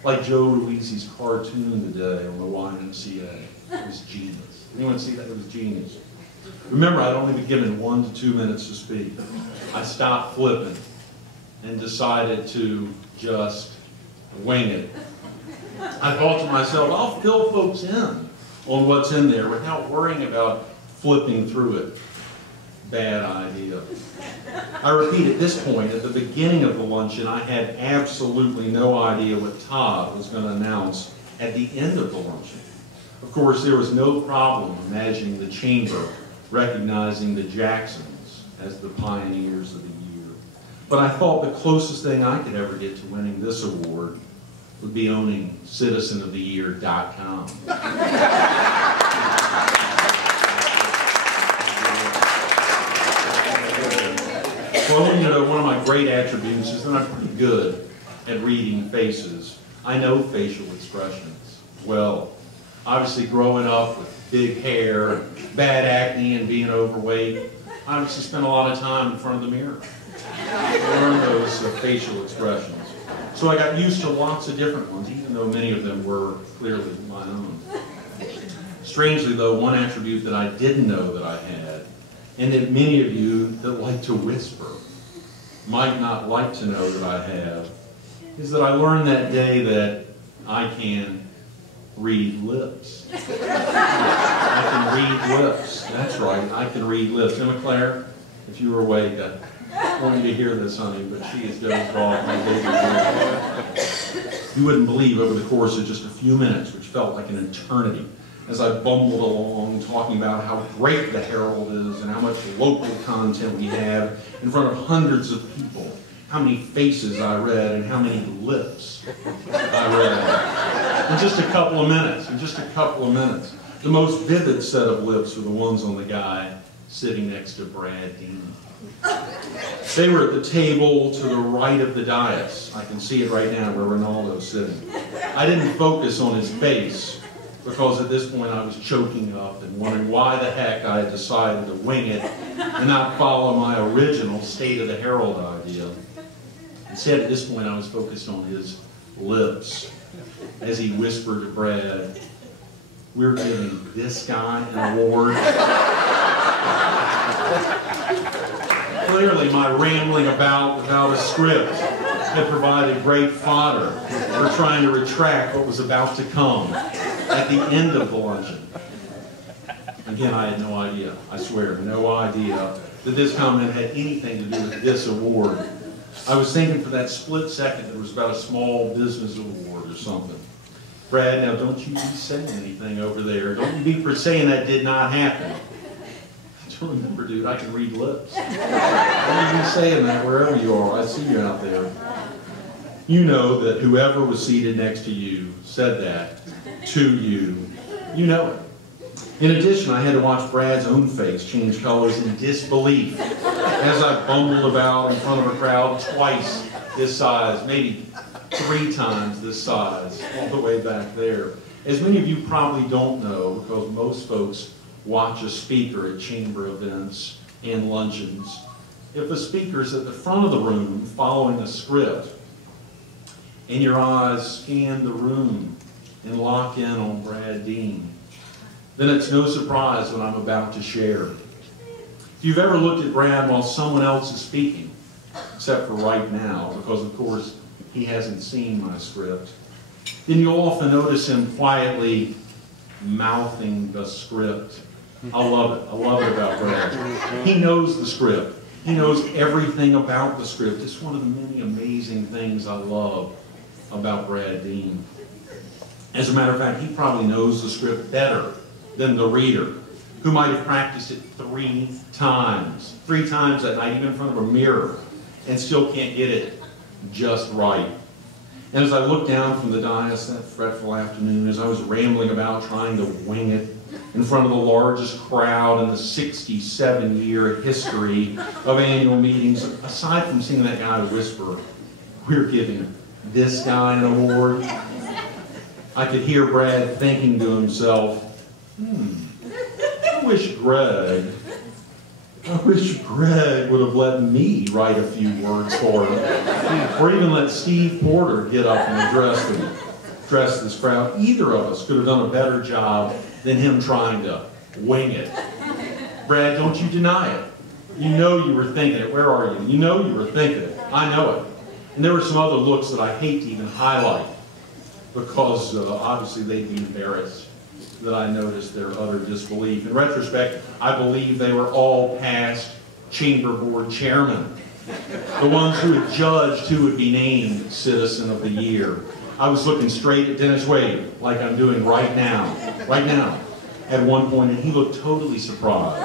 Like Joe Ruizzi's cartoon today on the YMCA. It was genius. Anyone see that? It was genius. Remember, I'd only been given 1 to 2 minutes to speak. I stopped flipping and decided to just wing it. I thought to myself, I'll fill folks in on what's in there without worrying about flipping through it. Bad idea. I repeat, at this point, at the beginning of the luncheon, I had absolutely no idea what Todd was going to announce at the end of the luncheon. Of course, there was no problem imagining the chamber recognizing the Jacksons as the pioneers of the year. But I thought the closest thing I could ever get to winning this award would be owning citizenoftheyear.com. Well, you know, one of my great attributes is that I'm pretty good at reading faces. I know facial expressions well. Obviously, growing up with big hair, bad acne, and being overweight, I obviously spent a lot of time in front of the mirror. I learned those facial expressions. So I got used to lots of different ones, even though many of them were clearly my own. Strangely, though, one attribute that I didn't know that I had, and that many of you that like to whisper might not like to know that I have, is that I learned that day that I can read lips. I can read lips. That's right, I can read lips. Emma Claire, if you were awake, I want you to hear this, honey, but she is dozed off. My baby. You wouldn't believe over the course of just a few minutes, which felt like an eternity, as I bumbled along talking about how great the Herald is and how much local content we have in front of hundreds of people, how many faces I read and how many lips I read. In just a couple of minutes, The most vivid set of lips were the ones on the guy sitting next to Brad Dean. They were at the table to the right of the dais. I can see it right now where Ronaldo's sitting. I didn't focus on his face, because at this point I was choking up and wondering why the heck I had decided to wing it and not follow my original State of the Herald idea. Instead, at this point I was focused on his lips as he whispered to Brad, "We're giving this guy an award." Clearly my rambling about without a script had provided great fodder for trying to retract what was about to come at the end of the luncheon. Again, I had no idea, I swear, no idea that this comment had anything to do with this award. I was thinking for that split second that it was about a small business award or something. Brad, now don't you be saying anything over there. Don't you be saying that did not happen. Remember, dude, I can read lips. Don't you be saying that wherever you are. I see you out there. You know that whoever was seated next to you said that to you. You know it. In addition, I had to watch Brad's own face change colors in disbelief as I bumbled about in front of a crowd twice this size, maybe 3 times this size, all the way back there. As many of you probably don't know, because most folks watch a speaker at chamber events and luncheons, if a speaker's at the front of the room following a script, and your eyes scan the room and lock in on Brad Dean, then it's no surprise what I'm about to share. If you've ever looked at Brad while someone else is speaking, except for right now, because of course he hasn't seen my script, then you'll often notice him quietly mouthing the script. I love it. I love it about Brad. He knows the script. He knows everything about the script. It's one of the many amazing things I love about Brad Dean. As a matter of fact, he probably knows the script better than the reader, who might have practiced it 3 times. 3 times that night, even in front of a mirror, and still can't get it just right. And as I looked down from the dais that fretful afternoon, as I was rambling about trying to wing it in front of the largest crowd in the 67-year history of annual meetings, aside from seeing that guy whisper, "We're giving this guy an award," I could hear Brad thinking to himself, I wish Greg would have let me write a few words for him, or even let Steve Porter get up and address this crowd. Either of us could have done a better job than him trying to wing it. Brad, don't you deny it. You know you were thinking it. Where are you? You know you were thinking it. I know it. And there were some other looks that I hate to even highlight, because obviously they'd be embarrassed that I noticed their utter disbelief. In retrospect, I believe they were all past chamber board chairmen, the ones who had judged who would be named Citizen of the Year. I was looking straight at Dennis Wade, like I'm doing right now, at one point, and he looked totally surprised.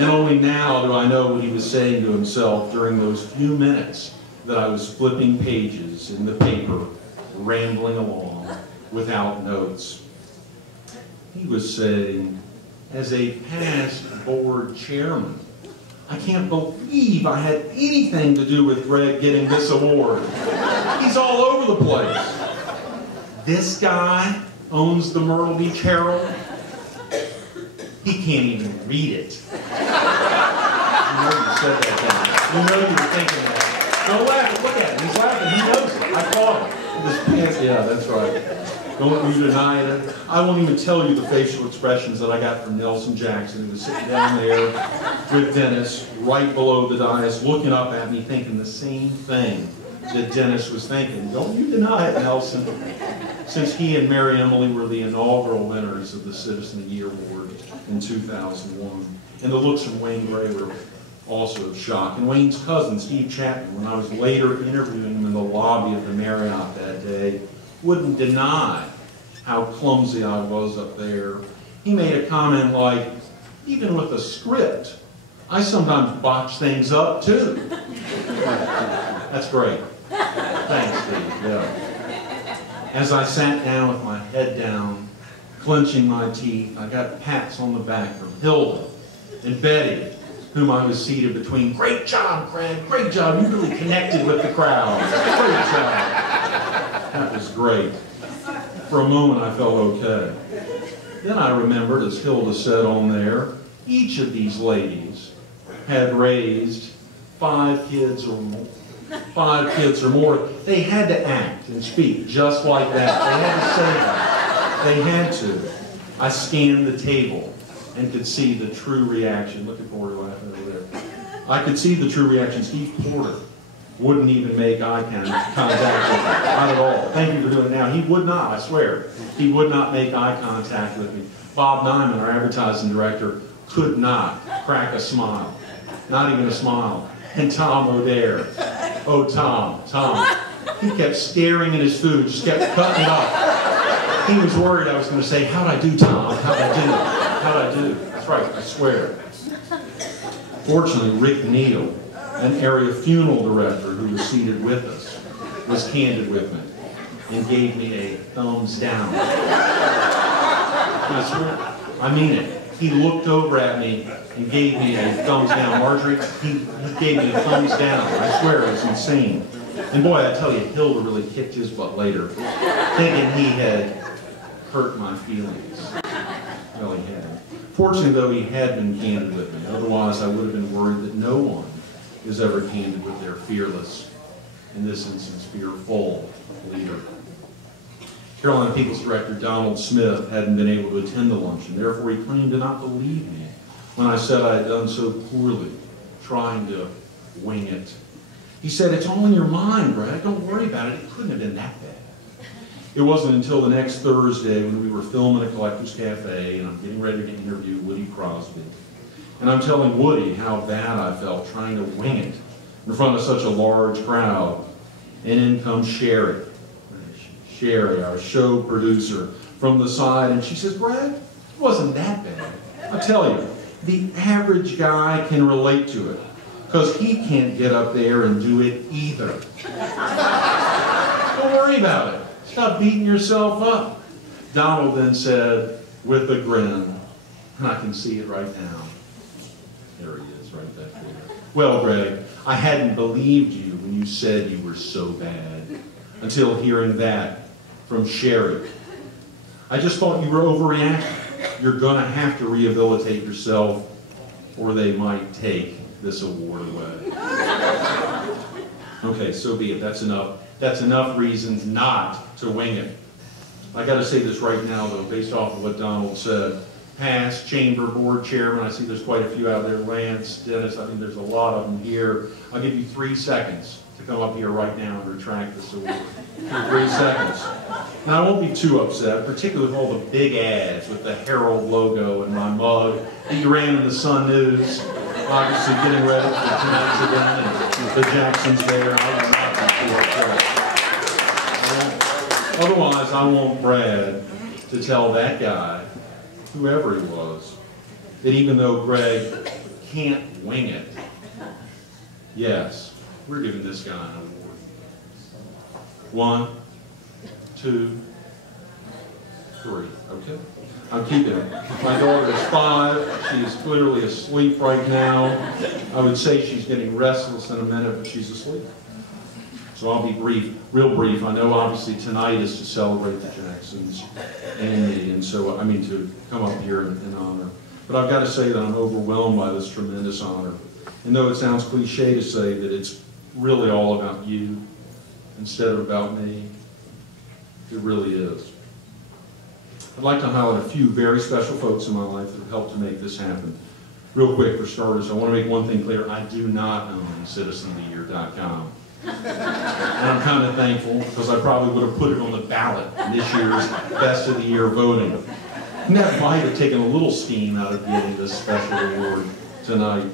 And only now do I know what he was saying to himself during those few minutes that I was flipping pages in the paper, rambling along without notes. He was saying, as a past board chairman, I can't believe I had anything to do with Greg getting this award. He's all over the place. This guy owns the Myrtle Beach Herald. He can't even read it. You know you said that, Dennis. You know you were thinking that. Don't laugh. Look at him. He's laughing. He knows it. I caught him. Yeah, that's right. Don't you deny it. I won't even tell you the facial expressions that I got from Nelson Jackson, who was sitting down there with Dennis, right below the dais, looking up at me, thinking the same thing that Dennis was thinking. Don't you deny it, Nelson. Since he and Mary Emily were the inaugural winners of the Citizen of the Year Award in 2001. And the looks from Wayne Gray were also of shock. And Wayne's cousin, Steve Chapman, when I was later interviewing him in the lobby of the Marriott that day, wouldn't deny how clumsy I was up there. He made a comment like, even with a script, I sometimes botch things up too. That's great. Thanks, Steve. Yeah. As I sat down with my head down, clenching my teeth, I got pats on the back from Hilda and Betty, whom I was seated between. Great job, Greg. Great job. You really connected with the crowd. Great job. That was great. For a moment, I felt okay. Then I remembered, as Hilda said on there, each of these ladies had raised 5 kids or more. 5 kids or more. They had to act and speak just like that. They had to say that. They had to. I scanned the table and could see the true reaction. Look at Porter laughing over there. I could see the true reaction. Steve Porter wouldn't even make eye contact with me. Not at all. Thank you for doing it now. He would not, I swear. He would not make eye contact with me. Bob Nyman, our advertising director, could not crack a smile. Not even a smile. And Tom O'Dare. Oh, Tom. He kept staring at his food, just kept cutting it up. He was worried I was going to say, how'd I do, Tom? How'd I do? That's right, I swear. Fortunately, Rick Neal, an area funeral director who was seated with us, was candid with me and gave me a thumbs down. I swear, I mean it. He looked over at me and gave me a thumbs down. Marjorie, he gave me a thumbs down. I swear, it was insane. And boy, I tell you, Hilda really kicked his butt later, thinking he had hurt my feelings. Well, he had. Fortunately, though, he had been candid with me. Otherwise, I would have been worried that no one is ever candid with their fearless, in this instance, fearful leader. Carolina People's Director Donald Smith hadn't been able to attend the luncheon. Therefore, he claimed to not believe me when I said I had done so poorly trying to wing it. He said, it's all in your mind, Brad. Don't worry about it. It couldn't have been that bad. It wasn't until the next Thursday when we were filming at Collectors Cafe and I'm getting ready to interview Woody Crosby. And I'm telling Woody how bad I felt trying to wing it in front of such a large crowd. And in comes Sherry, our show producer, from the side, and she says, "Brad, it wasn't that bad. I tell you, the average guy can relate to it, because he can't get up there and do it either." Don't worry about it. Stop beating yourself up. Donald then said, with a grin, and I can see it right now. There he is, right back there. "Well, Greg, I hadn't believed you when you said you were so bad, until hearing that from Sherry. I just thought you were overreacting. You're going to have to rehabilitate yourself, or they might take this award away." Okay, so be it. That's enough. That's enough reasons not to wing it. I got to say this right now, though, based off of what Donald said. Past chamber board chairman, I see there's quite a few out there. Lance, Dennis, I think there's a lot of them here. I'll give you 3 seconds to come up here right now and retract this award. 3 seconds. Now, I won't be too upset, particularly with all the big ads with the Herald logo and my mug that you ran in the Sun News, obviously getting ready for tonight's event, and the Jacksons there. I will not be too upset. Otherwise, I want Brad to tell that guy, whoever he was, that even though Greg can't wing it, yes, we're giving this guy an award. 1, 2, 3. Okay? I'm keeping it. My daughter is 5. She is clearly asleep right now. I would say she's getting restless in a minute, but she's asleep. So I'll be brief, real brief. I know obviously tonight is to celebrate the Jacksons and me, and so, I mean, to come up here in honor. But I've got to say that I'm overwhelmed by this tremendous honor. And though it sounds cliche to say that it's really all about you instead of about me, it really is. I'd like to highlight a few very special folks in my life that have helped to make this happen. Real quick, for starters, I want to make one thing clear. I do not own citizenoftheyear.com. And I'm kind of thankful, because I probably would have put it on the ballot in this year's Best of the Year voting. And that might have taken a little steam out of getting this special award tonight.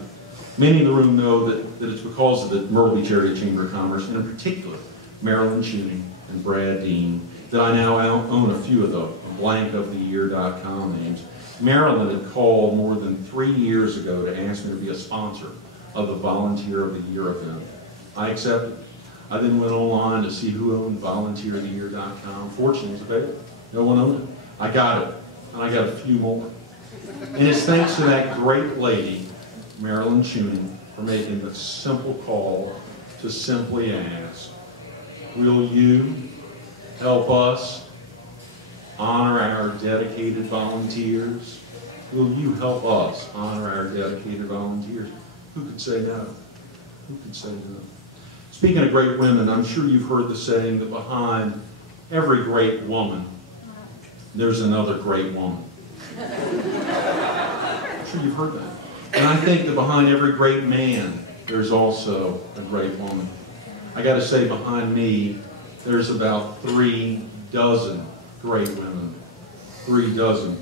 Many in the room know that it's because of the Myrtle Beach Area Chamber of Commerce, and in particular, Marilyn Chuning and Brad Dean, that I now own a few of the blankoftheyear.com names. Marilyn had called more than 3 years ago to ask me to be a sponsor of the Volunteer of the Year event. I accepted. I then went online to see who owned volunteeroftheyear.com. Fortunately, it was available. No one owned it. I got it, and I got a few more. And it's thanks to that great lady, Marilyn Chuning, for making the simple call to simply ask, will you help us honor our dedicated volunteers? Will you help us honor our dedicated volunteers? Who could say no? Who could say no? Speaking of great women, I'm sure you've heard the saying that behind every great woman, there's another great woman. I'm sure you've heard that. And I think that behind every great man, there's also a great woman. I got to say, behind me, there's about 3 dozen great women. 3 dozen.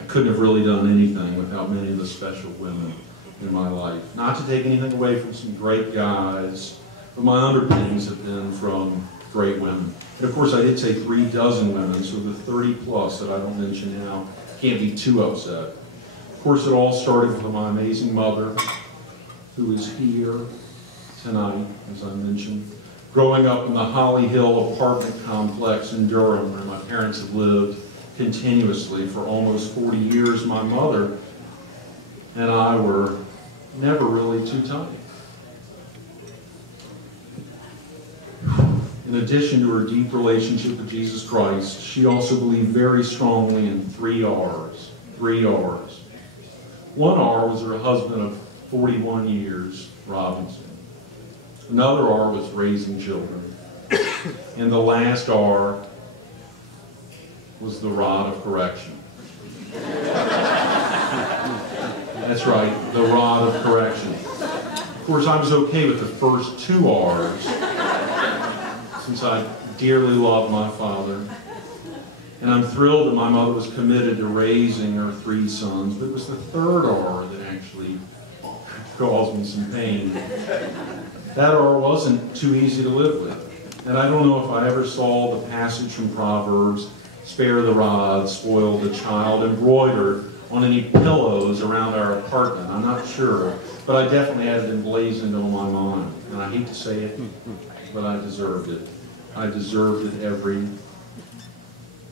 I couldn't have really done anything without many of the special women in my life. Not to take anything away from some great guys, but my underpinnings have been from great women. And of course, I did say 3 dozen women, so the 30 plus that I don't mention now can't be too upset. Of course, it all started with my amazing mother, who is here tonight, as I mentioned. Growing up in the Holly Hill apartment complex in Durham, where my parents have lived continuously for almost 40 years, my mother and I were never really too tight. In addition to her deep relationship with Jesus Christ, she also believed very strongly in 3 R's. 3 R's. 1 R was her husband of 41 years, Robinson. Another R was raising children. And the last R was the rod of correction. That's right, the rod of correction. Of course, I was okay with the first 2 R's, since I dearly loved my father. And I'm thrilled that my mother was committed to raising her 3 sons, but it was the third R that actually caused me some pain. That R wasn't too easy to live with. And I don't know if I ever saw the passage from Proverbs, spare the rod, spoil the child, embroidered on any pillows around our apartment. I'm not sure, but I definitely had it emblazoned on my mind. And I hate to say it, but I deserved it. I deserved it every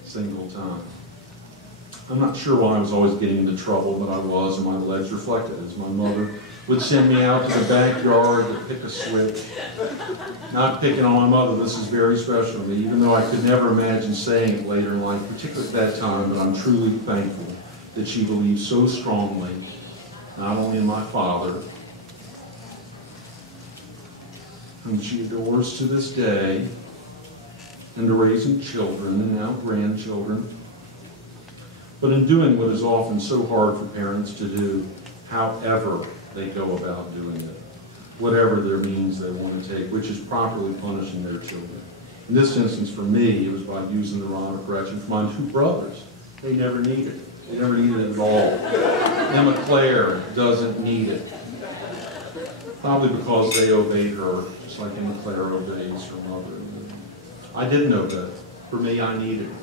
single time. I'm not sure why I was always getting into trouble, but I was, and my legs reflected as my mother would send me out to the backyard to pick a switch. Not picking on my mother, this is very special to me, even though I could never imagine saying it later in life, particularly at that time, but I'm truly thankful that she believed so strongly, not only in my father, whom she adores to this day, and to raising children and now grandchildren, but in doing what is often so hard for parents to do, however they go about doing it, whatever their means they want to take, which is properly punishing their children. In this instance, for me, it was by using the rod of correction for my 2 brothers. They never needed it. They never needed it at all. Emma Claire doesn't need it. Probably because they obeyed her, just like Emma Claire obeys her mother. I did know that. For me, I needed it.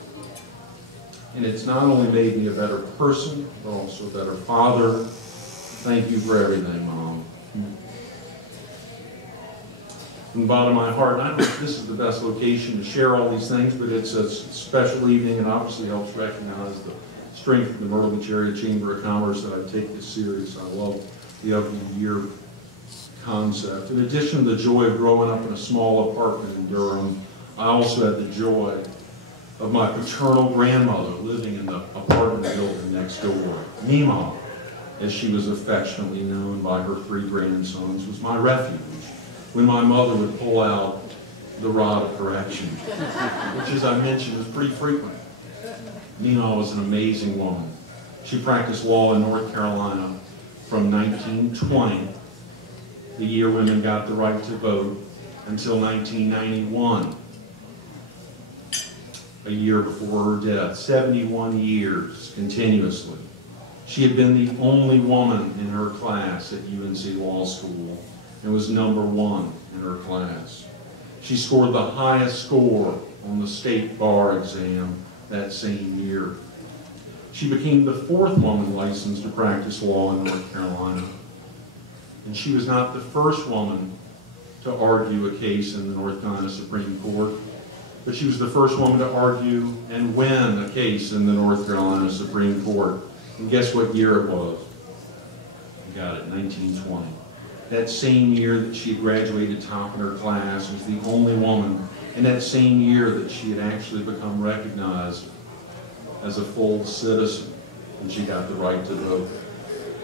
And it's not only made me a better person, but also a better father. Thank you for everything, Mom. From the bottom of my heart, and I don't know if this is the best location to share all these things, but it's a special evening and obviously helps recognize the strength of the Myrtle Beach Area Chamber of Commerce that I take this serious. I love the every year concept. In addition to the joy of growing up in a small apartment in Durham, I also had the joy of my paternal grandmother living in the apartment building next door. Mima, as she was affectionately known by her 3 grandsons, was my refuge when my mother would pull out the rod of correction, which, as I mentioned, was pretty frequent. Mima was an amazing woman. She practiced law in North Carolina from 1920, the year women got the right to vote, until 1991. A year before her death, 71 years continuously. She had been the only woman in her class at UNC Law School and was #1 in her class. She scored the highest score on the state bar exam that same year. She became the 4th woman licensed to practice law in North Carolina. And she was not the first woman to argue a case in the North Carolina Supreme Court, but she was the first woman to argue and win a case in the North Carolina Supreme Court. And guess what year it was? You got it, 1920. That same year that she had graduated top in her class, was the only woman, and that same year that she had actually become recognized as a full citizen, and she got the right to vote.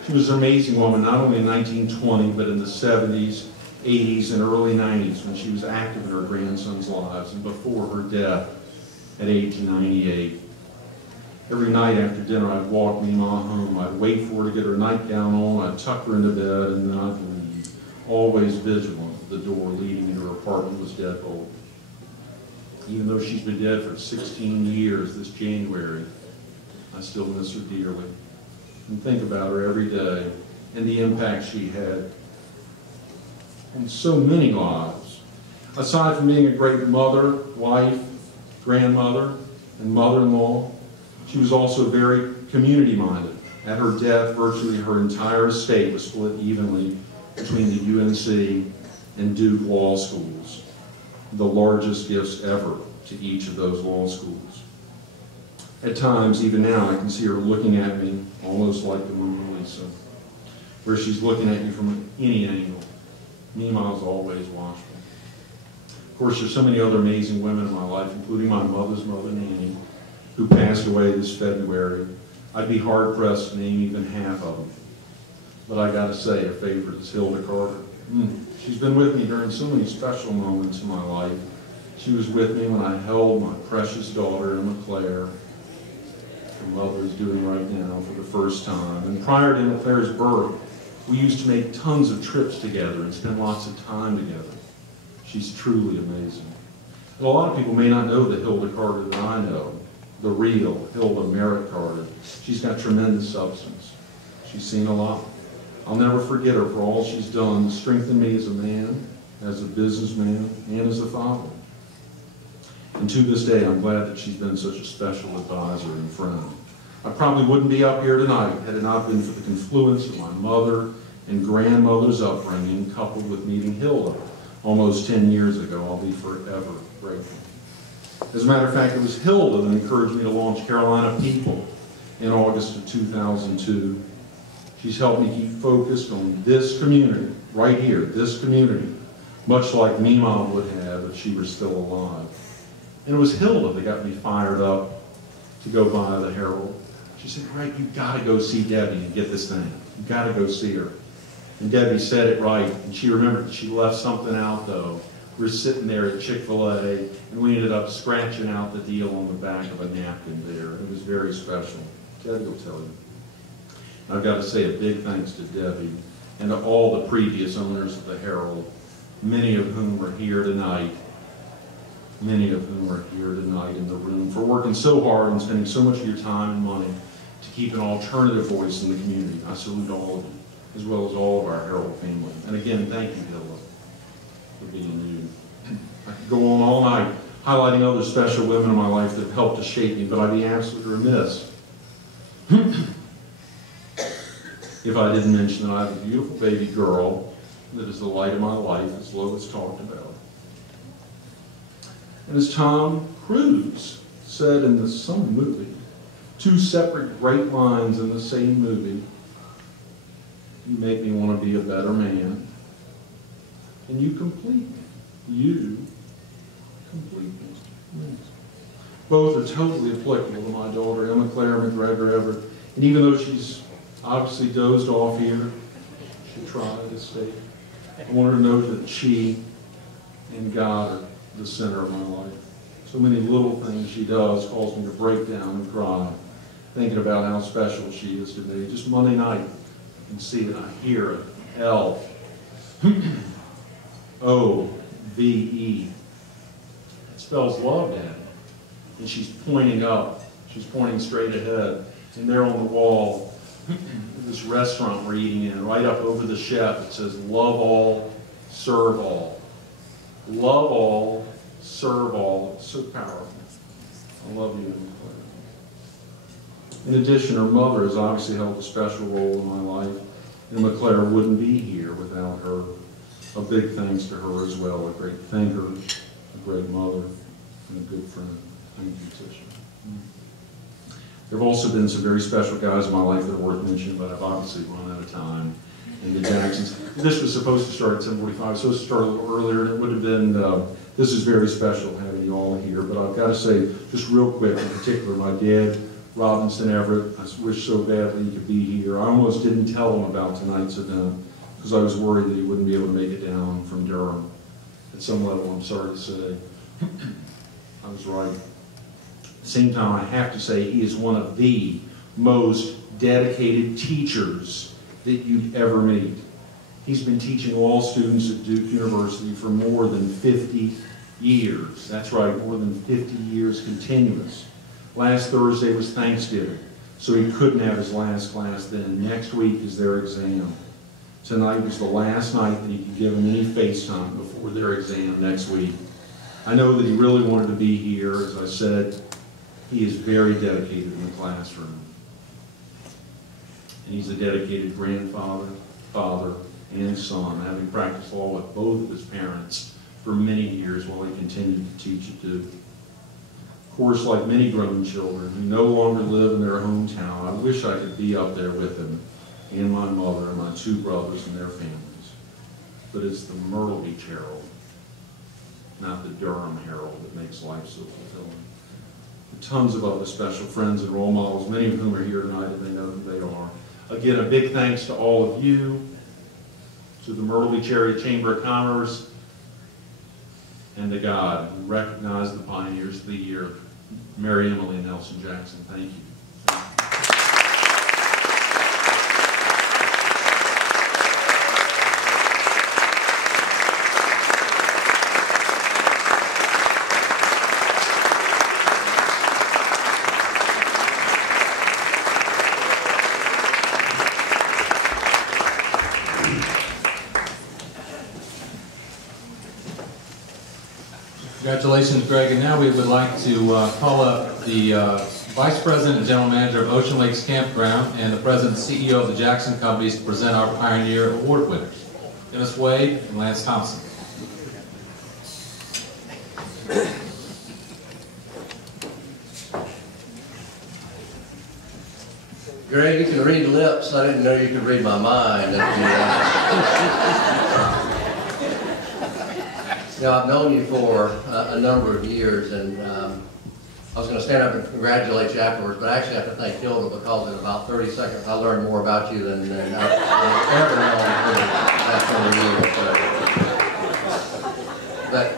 She was an amazing woman, not only in 1920, but in the 70s, 80s, and early 90s, when she was active in her grandsons' lives, and before her death at age 98. Every night after dinner, I'd walk Mima home. I'd wait for her to get her nightgown on. I'd tuck her into bed, and then I'd leave. Always vigilant. The door leading into her apartment was deadbolt. Even though she's been dead for 16 years this January, I still miss her dearly. And think about her every day and the impact she had on so many lives. Aside from being a great mother, wife, grandmother, and mother-in-law, she was also very community-minded. At her death, virtually her entire estate was split evenly between the UNC and Duke law schools, the largest gifts ever to each of those law schools. At times, even now, I can see her looking at me almost like the Mona Lisa, where she's looking at you from any angle. Mima's always watchful. Of course, there's so many other amazing women in my life, including my mother's mother, Nanny, who passed away this February. I'd be hard-pressed to name even half of them. But I gotta say, a favorite is Hilda Carter. She's been with me during so many special moments in my life. She was with me when I held my precious daughter, Emma Claire, her mother is doing right now for the first time. And prior to Emma Claire's birth, we used to make tons of trips together and spend lots of time together. She's truly amazing. And a lot of people may not know the Hilda Carter that I know. the real Hilda merit carded. She's got tremendous substance. She's seen a lot. I'll never forget her for all she's done to strengthen me as a man, as a businessman, and as a father. And to this day, I'm glad that she's been such a special advisor and friend. I probably wouldn't be up here tonight had it not been for the confluence of my mother and grandmother's upbringing, coupled with meeting Hilda almost 10 years ago. I'll be forever grateful. As a matter of fact, it was Hilda that encouraged me to launch Carolina People in August of 2002. She's helped me keep focused on this community, right here, this community, much like me Mom would have if she were still alive. And it was Hilda that got me fired up to go buy the Herald. She said, Greg, you've got to go see Debbie and get this thing. You've got to go see her. And Debbie said it right, and she remembered that she left something out, though. We were sitting there at Chick-fil-A, and we ended up scratching out the deal on the back of a napkin there. It was very special. Debbie will tell you. And I've got to say a big thanks to Debbie and to all the previous owners of the Herald, many of whom are here tonight. Many of whom are here tonight in the room, for working so hard and spending so much of your time and money to keep an alternative voice in the community. I salute all of you, as well as all of our Herald family. And again, thank you, Hilda, for being you. I could go on all night highlighting other special women in my life that have helped to shape me, but I'd be absolutely remiss if I didn't mention that I have a beautiful baby girl that is the light of my life, as Lois talked about. And as Tom Cruise said in some movie, two separate great lines in the same movie, you make me want to be a better man, and you complete me. You complete me. Both are totally applicable to my daughter, Emma Claire McGregor Everett. And even though she's obviously dozed off here, she tried to stay. I want her to know that she and God are the center of my life. So many little things she does cause me to break down and cry, thinking about how special she is to me. Just Monday night, I can see it, I hear it. L O-V-E. It spells love, Dad. And she's pointing up. She's pointing straight ahead. And there on the wall, this restaurant we're eating in, right up over the chef, it says, love all, serve all. Love all, serve all. It's so powerful. I love you, Emma Claire. In addition, her mother has obviously held a special role in my life. Emma Claire wouldn't be here without her. A big thanks to her as well. A great thinker, a great mother, and a good friend. Thank you, Tisha. There have also been some very special guys in my life that are worth mentioning, but I've obviously run out of time. And the Jacksons. This was supposed to start at 10:45. It was supposed to start a little earlier, and it would have been, this is very special having you all here. But I've got to say, just real quick, in particular, my dad, Robinson Everett, I wish so badly he could be here. I almost didn't tell him about tonight's event because I was worried that he wouldn't be able to make it down from Durham. At some level, I'm sorry to say. I was right. At the same time, I have to say he is one of the most dedicated teachers that you'd ever meet. He's been teaching law students at Duke University for more than 50 years. That's right, more than 50 years continuous. Last Thursday was Thanksgiving, so he couldn't have his last class then. Next week is their exam. Tonight was the last night that he could give them any FaceTime before their exam next week. I know that he really wanted to be here. As I said, he is very dedicated in the classroom. And he's a dedicated grandfather, father, and son, having practiced law with both of his parents for many years while he continued to teach at Duke. Of course, like many grown children who no longer live in their hometown, I wish I could be up there with him and my mother and my two brothers and their families. But it's the Myrtle Beach Herald, not the Durham Herald, that makes life so fulfilling. Tons of other special friends and role models, many of whom are here tonight, and they know who they are. Again, a big thanks to all of you, to the Myrtle Beach Area Chamber of Commerce, and to God, who recognized the pioneers of the year, Mary Emily and Nelson Jackson. Thank you. Congratulations, Greg. And now we would like to call up the Vice President and General Manager of Ocean Lakes Campground and the President and CEO of the Jackson Companies to present our Pioneer Award winners, Dennis Wade and Lance Thompson. Greg, you can read lips. I didn't know you could read my mind. You know, I've known you for a number of years, and I was going to stand up and congratulate you afterwards, but I actually have to thank Hilda because in about 30 seconds I learned more about you than I've ever known for the last 100 years. But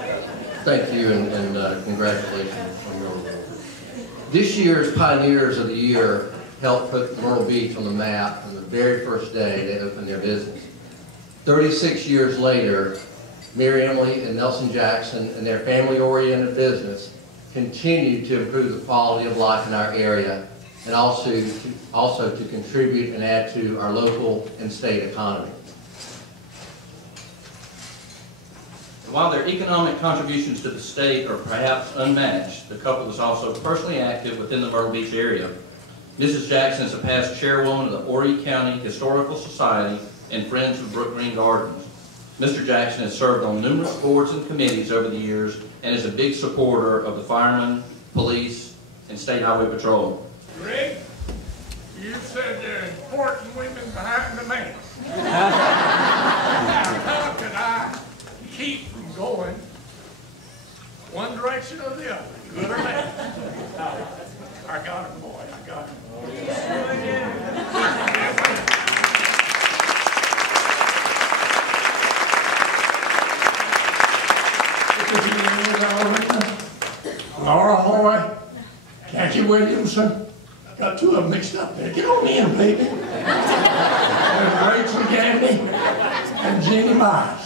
thank you and congratulations on your award. This year's Pioneers of the Year helped put Myrtle Beach on the map from the very first day they opened their business. 36 years later, Mary Emily and Nelson Jackson and their family-oriented business continue to improve the quality of life in our area and also to contribute and add to our local and state economy. While their economic contributions to the state are perhaps unmatched, the couple is also personally active within the Myrtle Beach area. Mrs. Jackson is a past chairwoman of the Horry County Historical Society and Friends of Brook Green Gardens. Mr. Jackson has served on numerous boards and committees over the years and is a big supporter of the firemen, police, and state highway patrol. Greg, you said there are important women behind the man. How could I keep from going one direction or the other, good or bad? I got him, boy, I got him. Laura Hoy, Kathy Williamson, got two of them mixed up there. Get on in, baby. And Rachel Gandy and Jeannie Myers.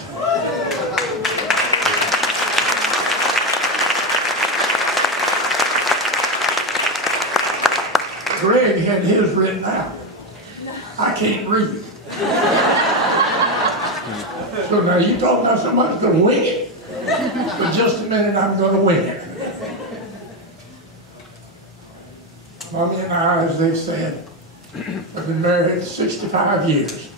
Greg had his written out. I can't read. So now you talking about somebody's going to wing it? But just a minute, I'm going to wing it. Mommy and I, as they've said, have been married 65 years.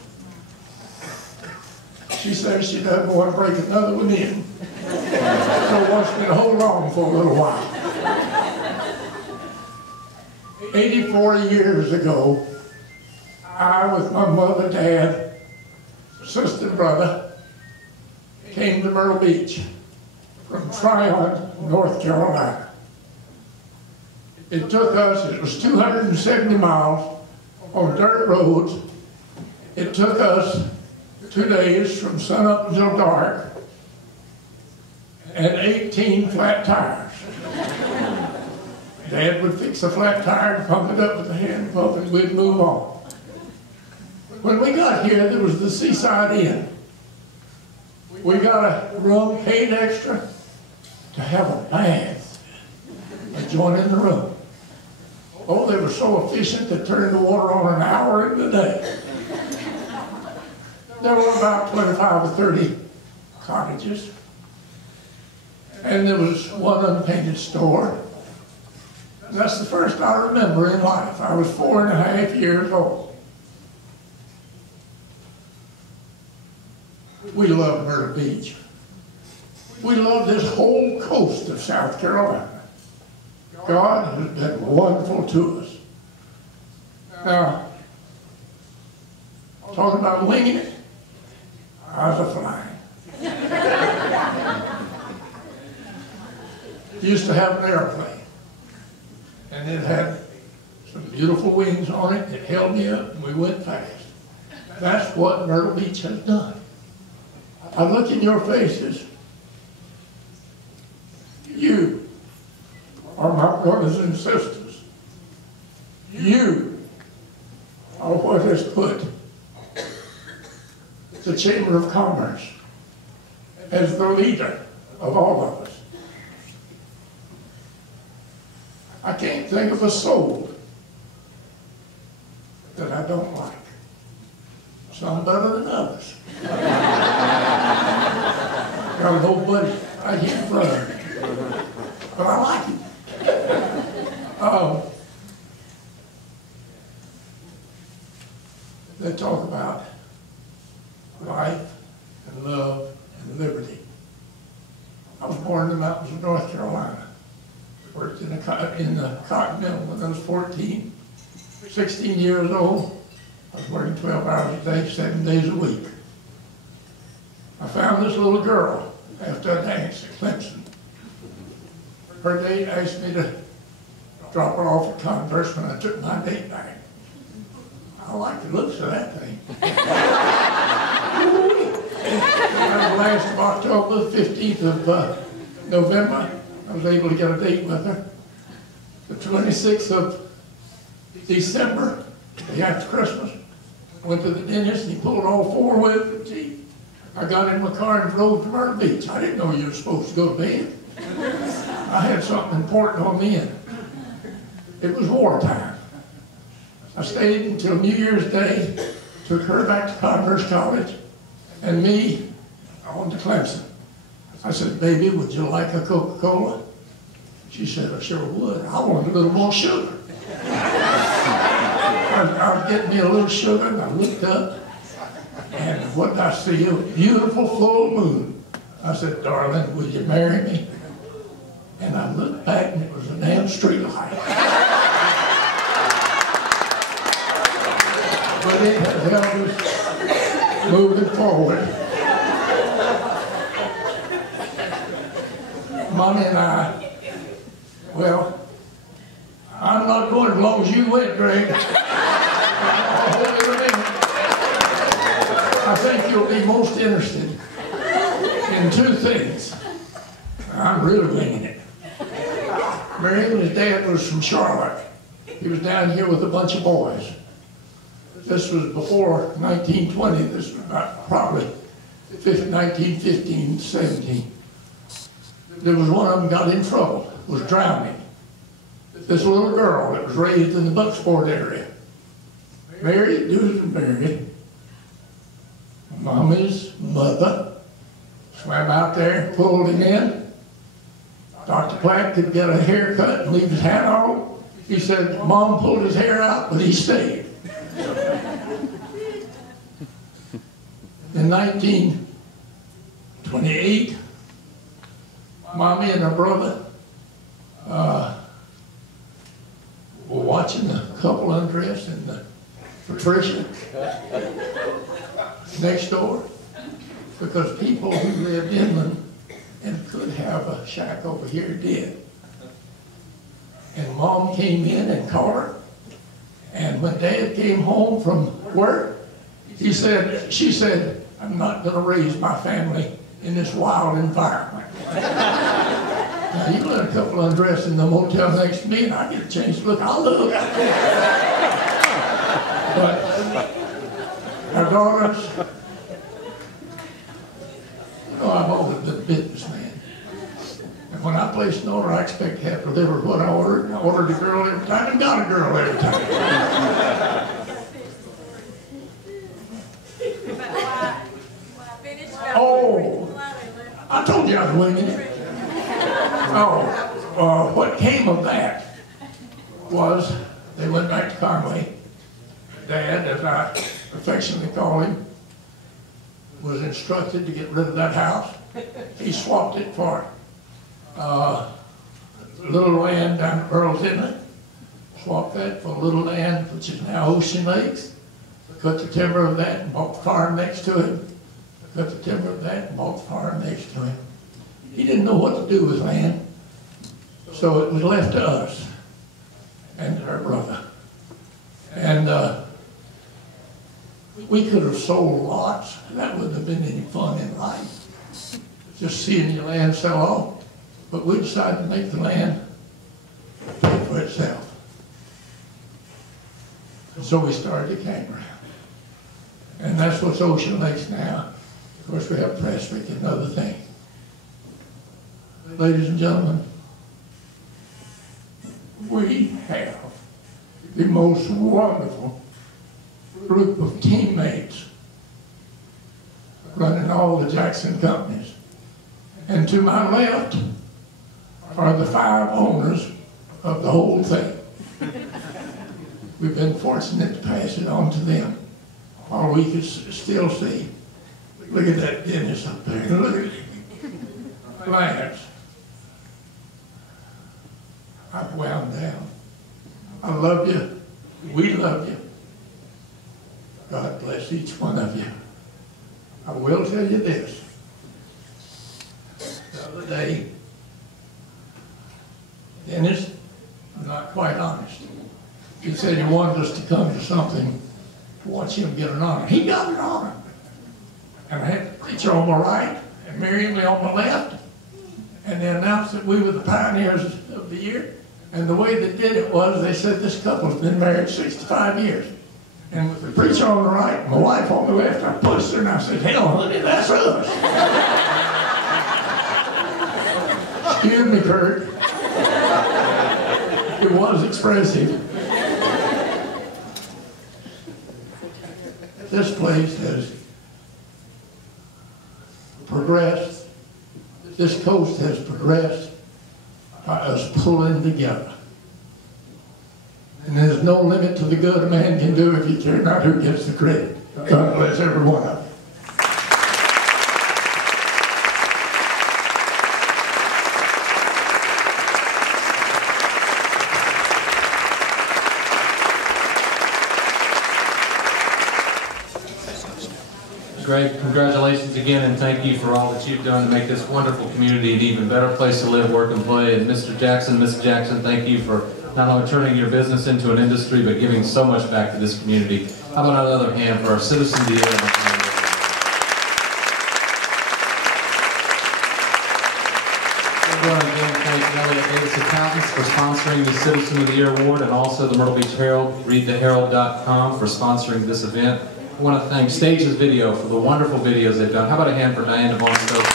She says she doesn't want to break another one in. So wants me to hold on for a little while. 84 years ago, I, with my mother, dad, sister, and brother, came to Myrtle Beach from Tryon, North Carolina. It took us, it was 270 miles on dirt roads. It took us 2 days from sunup until dark and 18 flat tires. Dad would fix a flat tire and pump it up with a hand pump and we'd move on. When we got here, there was the Seaside Inn. We got a room, paid extra to have a bath and join in the room. Oh, they were so efficient they turned the water on an hour in the day. There were about 25 or 30 cottages. And there was one unpainted store. That's the first I remember in life. I was 4.5 years old. We love Myrtle Beach. We love this whole coast of South Carolina. God has been wonderful to us. Now, talking about winging it, I was a flying. Used to have an airplane, and it had some beautiful wings on it. It held me up, and we went fast. That's what Myrtle Beach has done. I look in your faces. You are my brothers and sisters. You are what has put the Chamber of Commerce as the leader of all of us. I can't think of a soul that I don't like. Some better than others. Got an old buddy right here in front of me. But I like it. They talk about life and love and liberty. I was born in the mountains of North Carolina. Worked in the cotton mill when I was 14. 16 years old, I was working 12 hours a day, 7 days a week. I found this little girl after a dance at Clemson. Her date asked me to drop her off at Converse when I took my date back. I like the looks of that thing. The last of October, 15th of November, I was able to get a date with her. The 26th of December, the day after Christmas, I went to the dentist and he pulled all 4 wisdom teeth. I got in my car and drove to Myrtle Beach. I didn't know you were supposed to go to bed. I had something important on me, and it was wartime. I stayed until New Year's Day, took her back to Converse College, and me on to Clemson. I said, baby, would you like a Coca-Cola? She said, I sure would. I want a little more sugar. I was getting me a little sugar, and I looked up, and what did I see? A beautiful full moon. I said, darling, will you marry me? And I looked back, and it was a damn street light. But it has helped us moving forward. Mommy and I, well, I'm not going as long as you went, Greg. I think you'll be most interested in 2 things. I'm really winging it. Miriam's dad was from Charlotte. He was down here with a bunch of boys. This was before 1920. This was about probably 1915, 17. There was one of them got in trouble, was drowning. This little girl that was raised in the Bucksport area. Mary, Susan Mary, Mommy's mother, swam out there, pulled him in. Dr. Platt could get a haircut and leave his hat on. He said, Mom pulled his hair out, but he stayed. In 1928, Mommy and her brother were watching a couple undress in the Patricia next door, because people who lived inland and could have a shack over here did. And Mom came in and caught her, and when Dad came home from work, she said, I'm not going to raise my family in this wild environment. Now, you let a couple undress in the motel next to me, and I get a chance to look. I'll look. But our daughters, you know, I've always been a businessman. And when I place an order, I expect to have delivered what I ordered. And I ordered a girl every time and got a girl every time. Oh, I told you I was winging it. Oh, what came of that was they went back to Conway. Dad, as I affectionately call him, was instructed to get rid of that house. He swapped it for little land down at Earl's Inlet. Swapped that for a little land, which is now Ocean Lakes. Cut the timber of that and bought the farm next to it. Cut the timber of that and bought the farm next to him. He didn't know what to do with land, so it was left to us and our brother. And we could have sold lots. That wouldn't have been any fun in life, just seeing your land sell off. But we decided to make the land pay for itself. And so we started a campground. And that's what's Ocean Lakes now. Of course, we have Presbyterian and other things. Ladies and gentlemen, we have the most wonderful group of teammates running all the Jackson companies. And to my left, are the 5 owners of the whole thing. We've been fortunate to pass it on to them while we could still see. Look at that Dennis up there. Look at it. Lance. I've wound down. I love you. We love you. God bless each one of you. I will tell you this. The other day, Dennis, I'm not quite honest. He said he wanted us to come to something to watch him get an honor. He got an honor. And I had the preacher on my right and Miriam on my left. And they announced that we were the pioneers of the year. And the way they did it was they said this couple has been married 65 years. And with the preacher on the right and my wife on the left, I pushed her and I said, hell, honey, that's us. Excuse me, Kurt. It was expressive. This place has progressed. This coast has progressed by us pulling together. And there's no limit to the good a man can do if you care not who gets the credit. God bless every one of them. Greg, congratulations again, and thank you for all that you've done to make this wonderful community an even better place to live, work, and play. And Mr. Jackson, Ms. Jackson, thank you for not only turning your business into an industry, but giving so much back to this community. How about another hand for our citizen of the year? Accountants for sponsoring the Citizen of the Year Award, and also the Myrtle Beach Herald, read the Herald.com for sponsoring this event. I want to thank Stages Video for the wonderful videos they've done. How about a hand for Diane DeVon Stokes?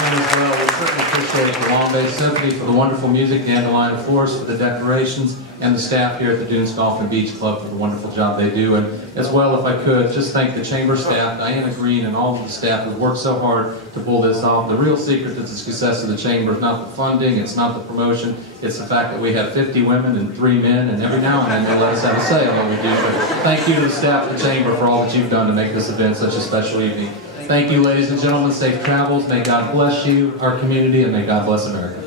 And as well, we certainly appreciate the Long Bay Symphony for the wonderful music, Dandelion Forest for the decorations, and the staff here at the Dunes Golf and Beach Club for the wonderful job they do. And as well, if I could, just thank the Chamber staff, Diana Green, and all of the staff who worked so hard to pull this off. The real secret to the success of the Chamber is not the funding, it's not the promotion, it's the fact that we have 50 women and 3 men, and every now and then they let us have a say on what we do. But thank you to the staff of the Chamber for all that you've done to make this event such a special evening. Thank you, ladies and gentlemen. Safe travels. May God bless you, our community, and may God bless America.